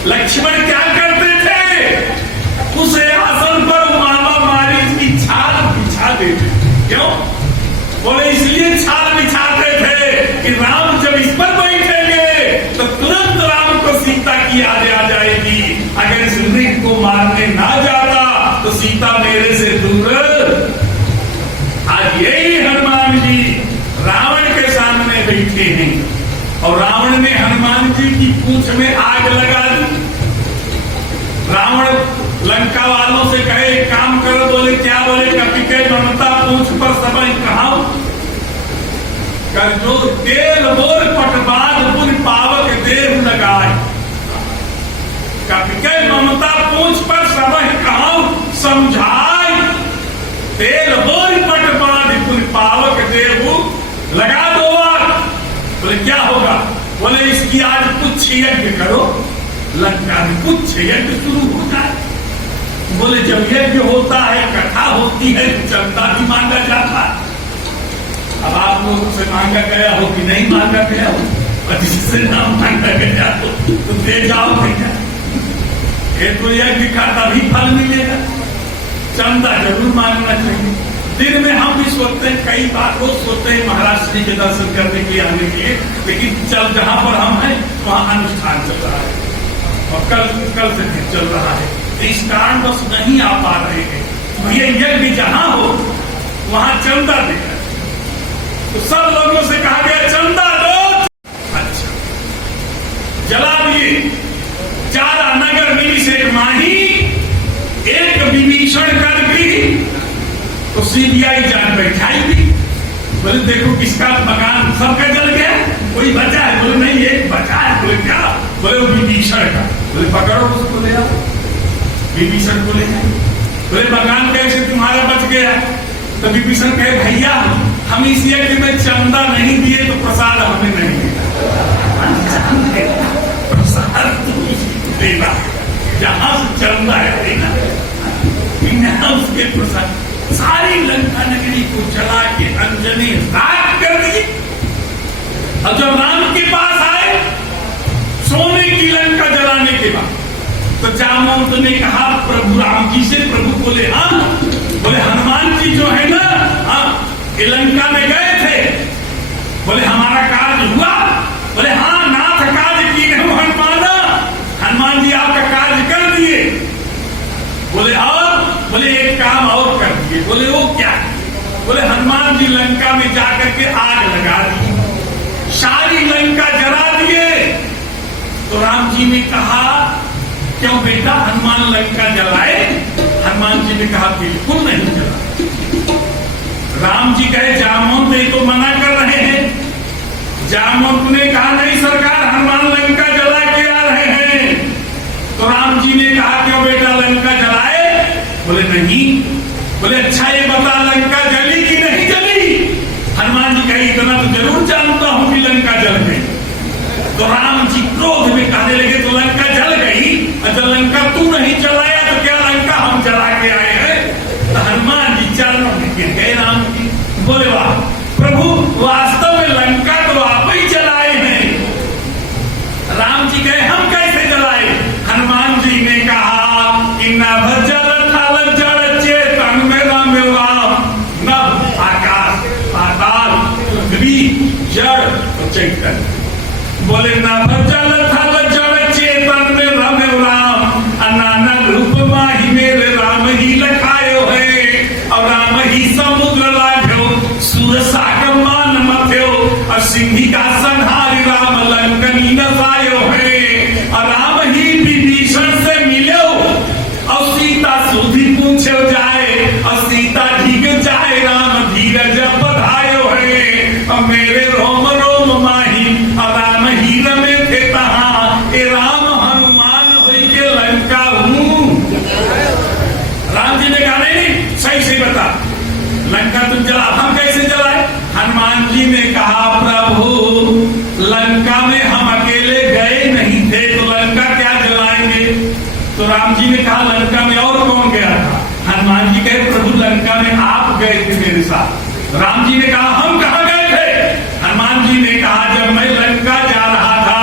लक्ष्मण क्या करते थे? उसे आसन पर मामा मारी की छाल बिछा देते। क्यों? बोले इसलिए छाल बिछाते थे कि राम जब इस पर बैठेंगे तो तुरंत राम को सीता की याद आ जाएगी। अगर इस मृग को मारने ना जाता तो सीता मेरे से दूर। आज यही हनुमान जी रावण के सामने बैठे हैं, और रावण ने हनुमान जी की पूंछ में आग लगा दी। रावण लंका वालों से कहे काम करो, बोले क्या? बोले कपि के ममता पूंछ पर सबई कहाऊ, कर जो तेल बोर पटवाद पुन पावक देव लगाए। कपि के ममता पूंछ पर सबई कहाऊ समझाए, तेल बोर पटवाद पुन पावक देव लगा दो। बोले क्या होगा? बोले इसकी आज कुछ यज्ञ करो, लंका में कुछ यज्ञ शुरू हो जाए। बोले जब यज्ञ होता है, कथा होती है, चंदा भी मांगा जाता है। अब आप लोगों से मांगा गया हो कि नहीं मांगा गया हो? और जिससे ना मांगा गया हो तो दे जाओ भैया, ये तो यज्ञ का तभी फल मिलेगा। चंदा जरूर मांगना चाहिए। दिन में हम भी सोचते हैं, कई बार रोज सोचते हैं महाराज श्री के दर्शन करने के लिए आने के लिए, लेकिन चल जहां पर हम हैं वहां अनुष्ठान चल रहा है, और कल से फिर चल रहा है, इस कारण बस नहीं आ पा रहे हैं। तो ये यज्ञ जहां हो वहां चंदा देगा। तो सब लोगों से कहा गया चंदा दो। अच्छा, जला दिए। चारा नगर मिली से एक माही, एक विभीषण कर गई, तो सीबीआई जान बैठाई भी। बोले देखो किसका मकान सबका जल गया, कोई बचा है? बोले नहीं एक बचा है। बोले क्या? बोले वो विभीषण का। बोले पकड़ो उसको, ले आओ, विभीषण को ले जाए। बोले मकान कैसे तुम्हारा बच गया? तो विभीषण कहे भैया हम इस यज्ञ में चंदा नहीं दिए तो प्रसाद हमें नहीं मिला। प्रसाद देना, जहां से चंदा है देना, बिना उसके प्रसाद। सारी लंका नगरी को जला के अंजनी राख कर दी। और जब राम के पास आए सोने की लंका जलाने के बाद, तो जामवंत ने कहा प्रभु राम जी से, प्रभु बोले हाँ, बोले हनुमान जी जो है ना, हाँ ये लंका में गए थे, बोले हमारा कार्य हुआ? बोले हाँ नाथ कार्य की नहीं हनुमान, हनुमान जी आपका कार्य कर लंका में जाकर के आग लगा दी, सारी लंका जला दिए। तो राम जी ने कहा क्यों बेटा हनुमान लंका जलाए? हनुमान जी ने कहा बिल्कुल नहीं जलाए। राम जी कहे जामवंत ये तो मना कर रहे हैं। जामवंत ने कहा नहीं सरकार, हनुमान लंका जला के आ रहे हैं। तो राम जी ने कहा क्यों बेटा लंका जलाए? बोले नहीं। बोले अच्छा ये बता लंका जली कि नहीं जली? हनुमान जी कहे इतना तो जरूर जानता हूं कि लंका जल गई। तो राम जी क्रोध में कहने लगे तो लंका जल गई, अच्छा लंका तू नहीं जलाया तो क्या लंका हम जला के आए हैं? तो हनुमान जी चरणों में गिर गए राम जी। बोले वाह प्रभु, वास्तव में लंका तो आप ही जलाए हैं। राम जी कहे हम कैसे जलाए? हनुमान जी ने कहा कि नभ जल थल जड़ चेतन में राम नभ आकाश पाताल पृथ्वी जड़ और चैतन्य। बोले नभ जल थल जड़ चेतन में रमे राम, नाना रूप माही मेरे राम ही लखायो है। और राम ही समुद्र लाघ्यो सुर सागर मान मथ्यो, और सिंही का संहारी राम लंकनी नसायो है। और राम ही विभीषण से मिलो, और सीता सुधी पूछो जाए, और सीता ढीग जाए राम धीरज बधायो है। और मेरे रोम रोम माही और राम ही रमे थे तहां, ए राम हनुमान होई के लंका हूं। राम जी ने कहा नहीं सही से बता लंका तुम जला, हम कैसे जलाए? हनुमान जी ने कहा प्रभु लंका में हम अकेले गए नहीं थे तो लंका क्या जलाएंगे? तो राम जी ने कहा लंका में और कौन गया था? हनुमान जी कहे प्रभु लंका में आप गए थे मेरे साथ। राम जी ने कहा हम कहाँ गए थे? हनुमान जी ने कहा जब मैं लंका जा रहा था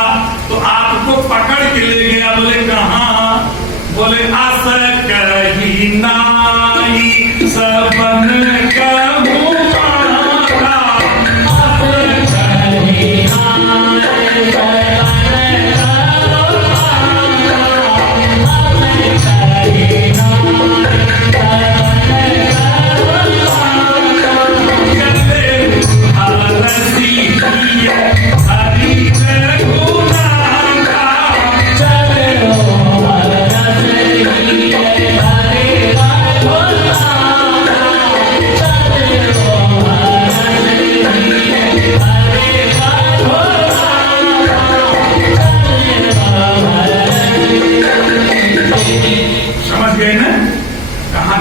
तो आपको पकड़ के ले गया। बोले कहाँ? बोले आस कही नाई सबन कहूँ माता, आस कही नाई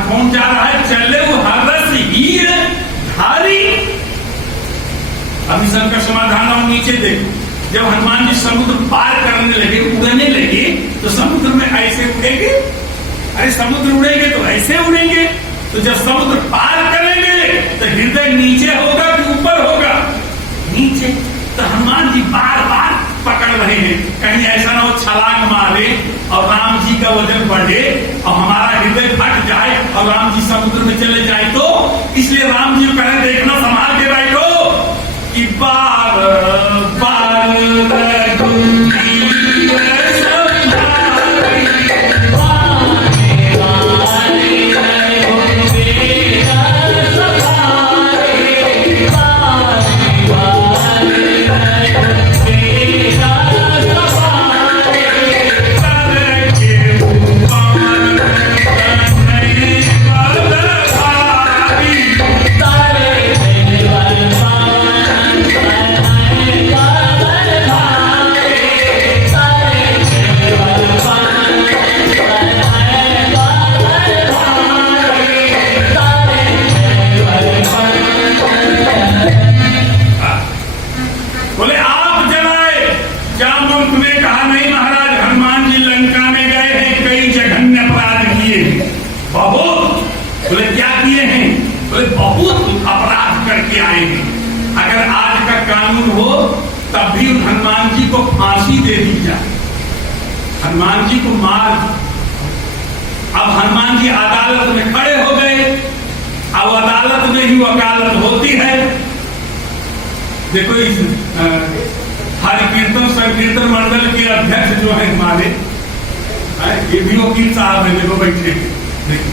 कौन जा रहा है? चले वो हरस ही है धारी। अभी सबका समाधान हम नीचे देखो। जब हनुमान जी समुद्र पार करने लगे, उड़ने लगे, तो समुद्र में ऐसे उड़ेंगे? अरे समुद्र उड़ेंगे तो ऐसे उड़ेंगे। तो जब समुद्र पार करेंगे तो हृदय नीचे होगा कि ऊपर होगा? नीचे। तो हनुमान जी बार बार पकड़ रहे हैं, कहीं ऐसा ना हो छलांग मारे और राम जी का वजन बढ़े और हमारा हृदय फट जाए और राम जी समुद्र में चले जाए तो। इसलिए राम जी कहें देखना संभाल के बैठो कि बार बार अगर आज का कानून हो तब भी हनुमान जी को फांसी दे दी जाए, हनुमान जी को मार। अब हनुमान जी अदालत में खड़े हो गए। अब अदालत में ही वकालत होती है। देखो इस हरि कीर्तन संकीर्तन मंडल के अध्यक्ष जो है हमारे, ये भी वकील साहब है, देखो बैठे। देखो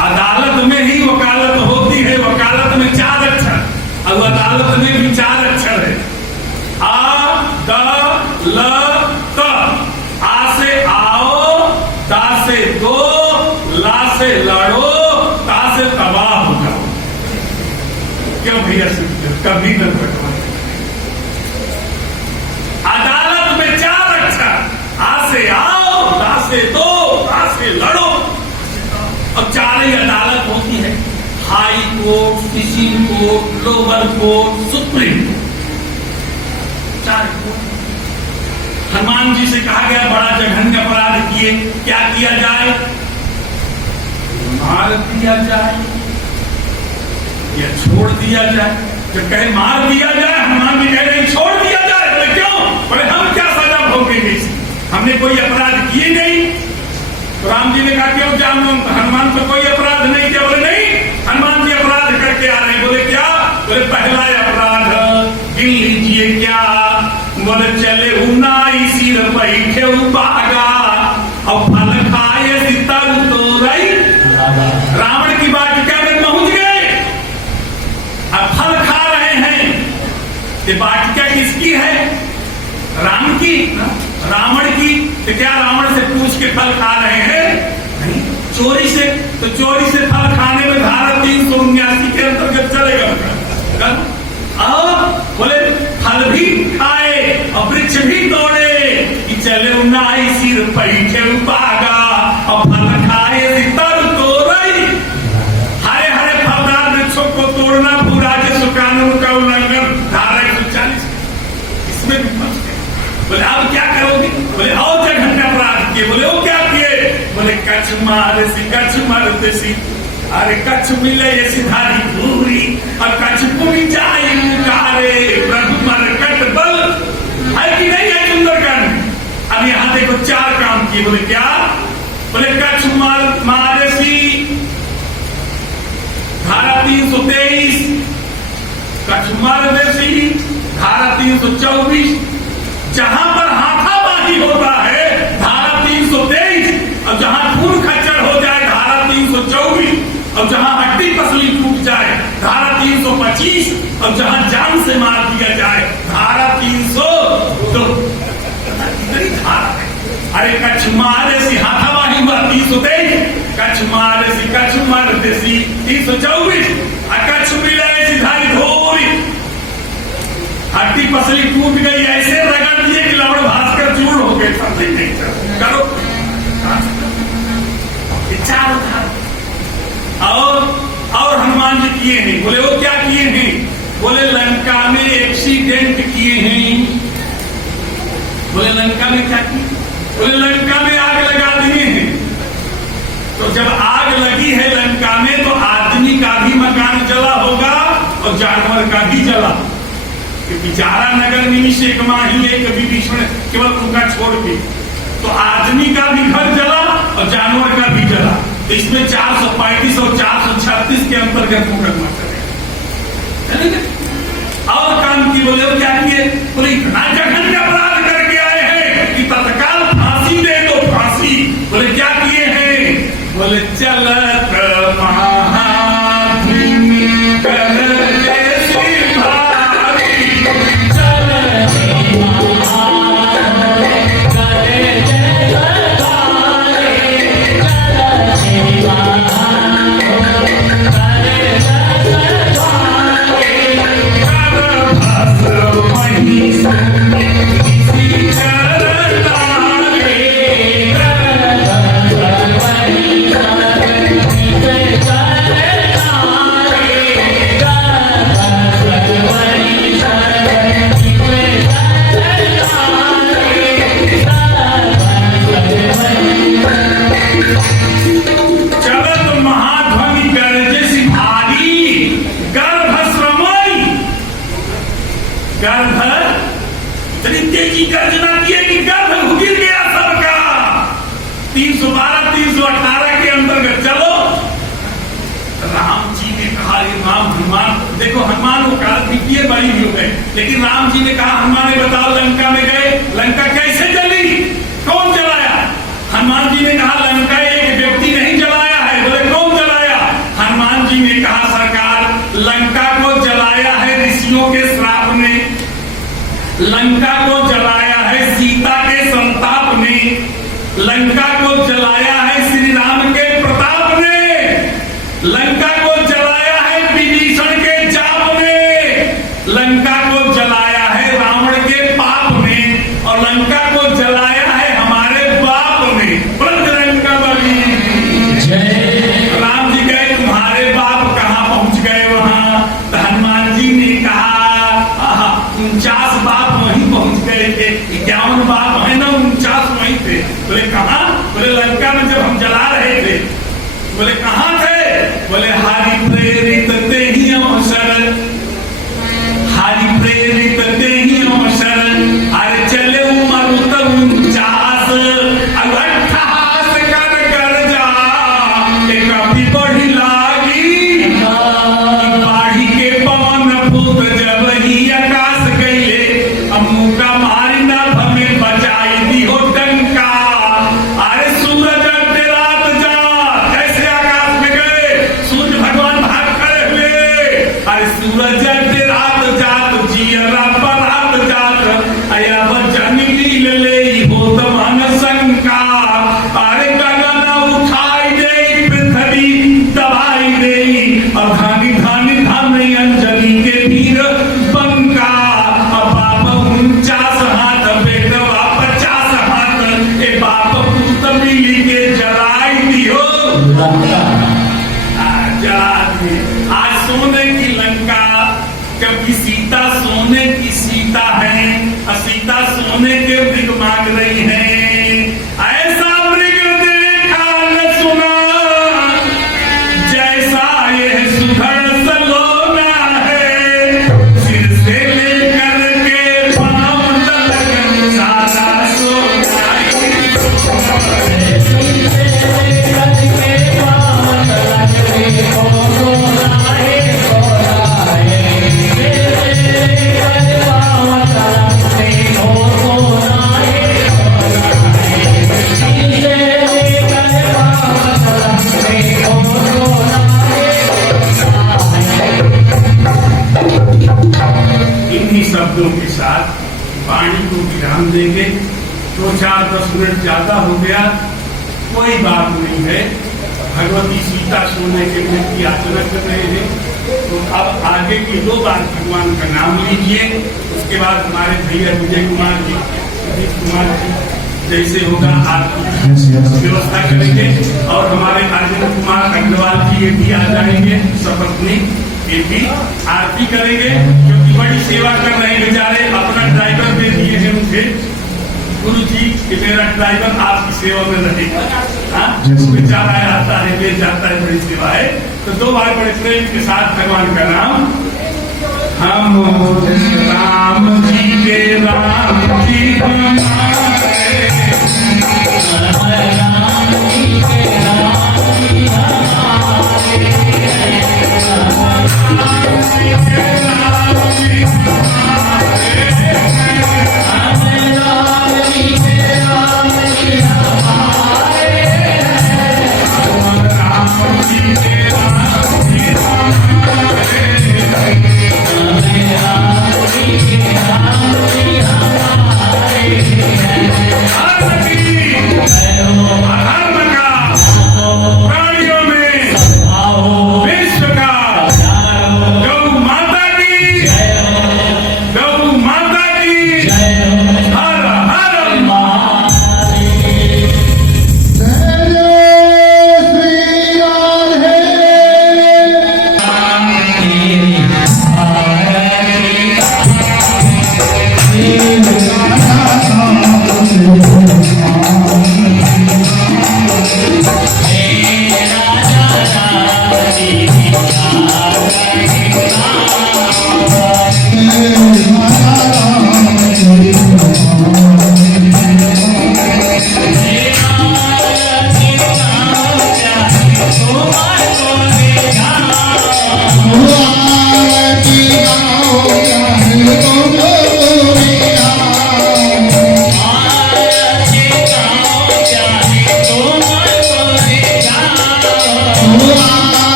अदालत में ही वकालत होती है। वकालत में 4 अक्षर और अदालत में भी 4 अक्षर है। आ द ल त। आ से आओ, दा से दो, ला से लड़ो, ता से तबाह हो जाओ। क्यों भैया कभी न बैठो। अदालत में 4 अक्षर, आ से आओ, दा से दो, ता से लड़ो। और 4 ही अदालत होती है, high court, fishing court, lower court, supreme court. 4 court. Hanuman ji से कहा गया बड़ा जघन्य अपराध किए, क्या किया जाए? मार दिया जाए या छोड़ दिया जाए? जब कहे मार दिया जाए, हनुमान जी कह रहे छोड़ दिया जाए। बोले क्यों? बोले हम क्या सजा भोगेंगे, हमने कोई अपराध किए नहीं। तो राम जी ने कहा क्यों जानो? हनुमान तो कोई अपराध नहीं किया। बोले नहीं, हनुमान जी अपराध करके आ रहे। बोले क्या? बोले पहला अपराध गिन लीजिए क्या? बोले चले उन्नाई सिर बैठे बागा और फल खाए सीता तो रही। रावण की वाटिका में पहुंच गए, अब फल खा रहे हैं। ये वाटिका किसकी है? राम की, रावण की। तो क्या रावण से पूछ के फल खा रहे हैं? नहीं, चोरी से। तो चोरी से फल खाने में धारा 379 के अंतर्गत चलेगा। बोले फल भी खाए और वृक्ष भी तोड़े कि चले उन्नाई सिर बैठे बागा और फल खाए तर तोड़ई। हरे हरे फलदार वृक्षों को तोड़ना भूराजस्व कानून का उल्लंघन, धारा 140। इसमें भी फंस गए। बोले अब क्या करोगे? बोले और जघन्य अपराध किए। बोले वो क्या किए? बोले कच्छ मारे सी, कच्छ मारते सी। अरे कच्छ मिले ये सिधारी पूरी और कच्छ पूरी जाए मुकारे प्रभु मरकट बल। है कि नहीं है सुंदरकांड? अब यहाँ देखो 4 काम किए। बोले क्या? बोले कच्छ मारे सी, धारा 323। कच्छ मारे सी, धारा 324। जहां पर हाथापाई होता है, धारा 323। और जहां खून खच्चर हो जाए, धारा 324। और जहां हड्डी पसली टूट जाए, धारा 325। और जहां जान से मार दिया जाए, धारा 302। कितनी धारा है? अरे कच्छ मारे सी हाथावाही हुआ 323, कच्छ मारे सी, कच्छ मारते सी 324। कच्छ मिले सिधारी धोरी, हड्डी पसली टूट गई, ऐसे रगड़ दिए कि लवण भास्कर चूर्ण हो गए। करो 4 धारा। और हनुमान जी किए हैं। बोले वो क्या किए हैं? बोले लंका में एक्सीडेंट किए हैं। बोले लंका में क्या किए? बोले लंका में आग लगा दिए हैं। तो जब आग लगी है लंका में, तो आदमी का भी मकान जला होगा और जानवर का भी जला, क्योंकि जारा नगर निमिष एक माही एक विभीषण केवल उनका छोड़ के, तो आदमी का भी घर जला और जानवर का भी जला। तो इसमें 435 और 436 के अंतर्गत मुकदमा चलेगा। और काम की बोले क्या किए? बोले इतना जघन्य अपराध करके आए हैं कि तत्काल फांसी दे दो, फांसी। बोले क्या किए हैं? बोले चलत महाधूमि कर जैसी भारी, इतनी तेजी गर्जना किए कि गर्भ गिर गया सबका। 312 318 के अंतर्गत चलो। राम जी ने कहा, राम हनुमान देखो, हनुमान वकालत भी किए, बड़ी भी हो गए, लेकिन राम जी ने कहा, हनुमान ने बताओ लंका में गए, लंका कैसे जली, कौन जलाया? हनुमान जी ने कहा लंका एक व्यक्ति नहीं जलाया है। बोले कौन जलाया? लंका को जलाया है सीता के संताप ने, लंका को जलाया है श्री राम के प्रताप ने, लंका को जलाया है विभीषण के जाप ने, लंका को जलाया है रावण के पाप ने, और लंका को जलाया है हमारे बाप ने। लंका बली राम जी गए, तुम्हारे बाप कहाँ पहुंच गए वहां? तो हनुमान जी ने कहा 49 बाप वहीं पहुंच गए थे, 51 बाप है ना, 49 वहीं थे। बोले कहाँ? बोले लंका में जब हम जला रहे थे। बोले कहाँ थे? बोले हरि प्रेरित ते ही अवसर, हरि प्रेरित ते ही अवसर, अरे चले मरुत 49 अट्ठास कर जा, एक कभी बढ़ी लागी बाढ़ी के पवन फूट जब ही आकाश गईले, अमुका मारी ना हमें बचाई दी हो डंका। अरे सूरज अड्डे रात जा, कैसे आकाश में गए? सूर्य भगवान भाग खड़े हुए। अरे सूरज अड्डे रात जात जियरा पर रात जात, अया बचन लील ले हो तमन शंका। अरे गगन उठाई दे पृथ्वी दबाई दे, और धानी धानी धानी अंजलि के वीर बंका। अब बाप 49 हाथ बेटवा 50 हाथ, ए बाप पुत मिली के जलाई दियो, जला दिए। आज सोने की लंका, क्योंकि सीता सोने की सीता है, और सीता सोने के मृग मांग रही है। ऐसा मृग देखा न सुना, जैसा यह सुधर सलोना है, सिर से लेकर के पांव तक सारा सोना इन्हीं शब्दों के साथ वाणी को विराम देंगे। 2-4-10 मिनट ज्यादा हो गया, कोई बात नहीं है। भगवती सीता सोने के लिए की याचना कर रहे हैं, तो अब आगे की 2 बार भगवान का नाम लीजिए। उसके बाद हमारे भैया विजय कुमार जी, सुजीत कुमार जी जैसे होगा आप व्यवस्था करेंगे, और हमारे राजेंद्र कुमार अग्रवाल जी ये भी आ जाएंगे सपत्नी, ये भी आरती करेंगे, क्योंकि बड़ी सेवा कर रहे हैं बेचारे। अपना ड्राइवर दे दिए हैं मुझे गुरु जी कि मेरा ड्राइवर आपकी सेवा में रहेगा। हाँ, बेचारा आता है, ले जाता है, बड़ी सेवा है। तो 2 बार बड़े प्रेम के साथ भगवान का नाम। हम राम जी के राम जी हमारे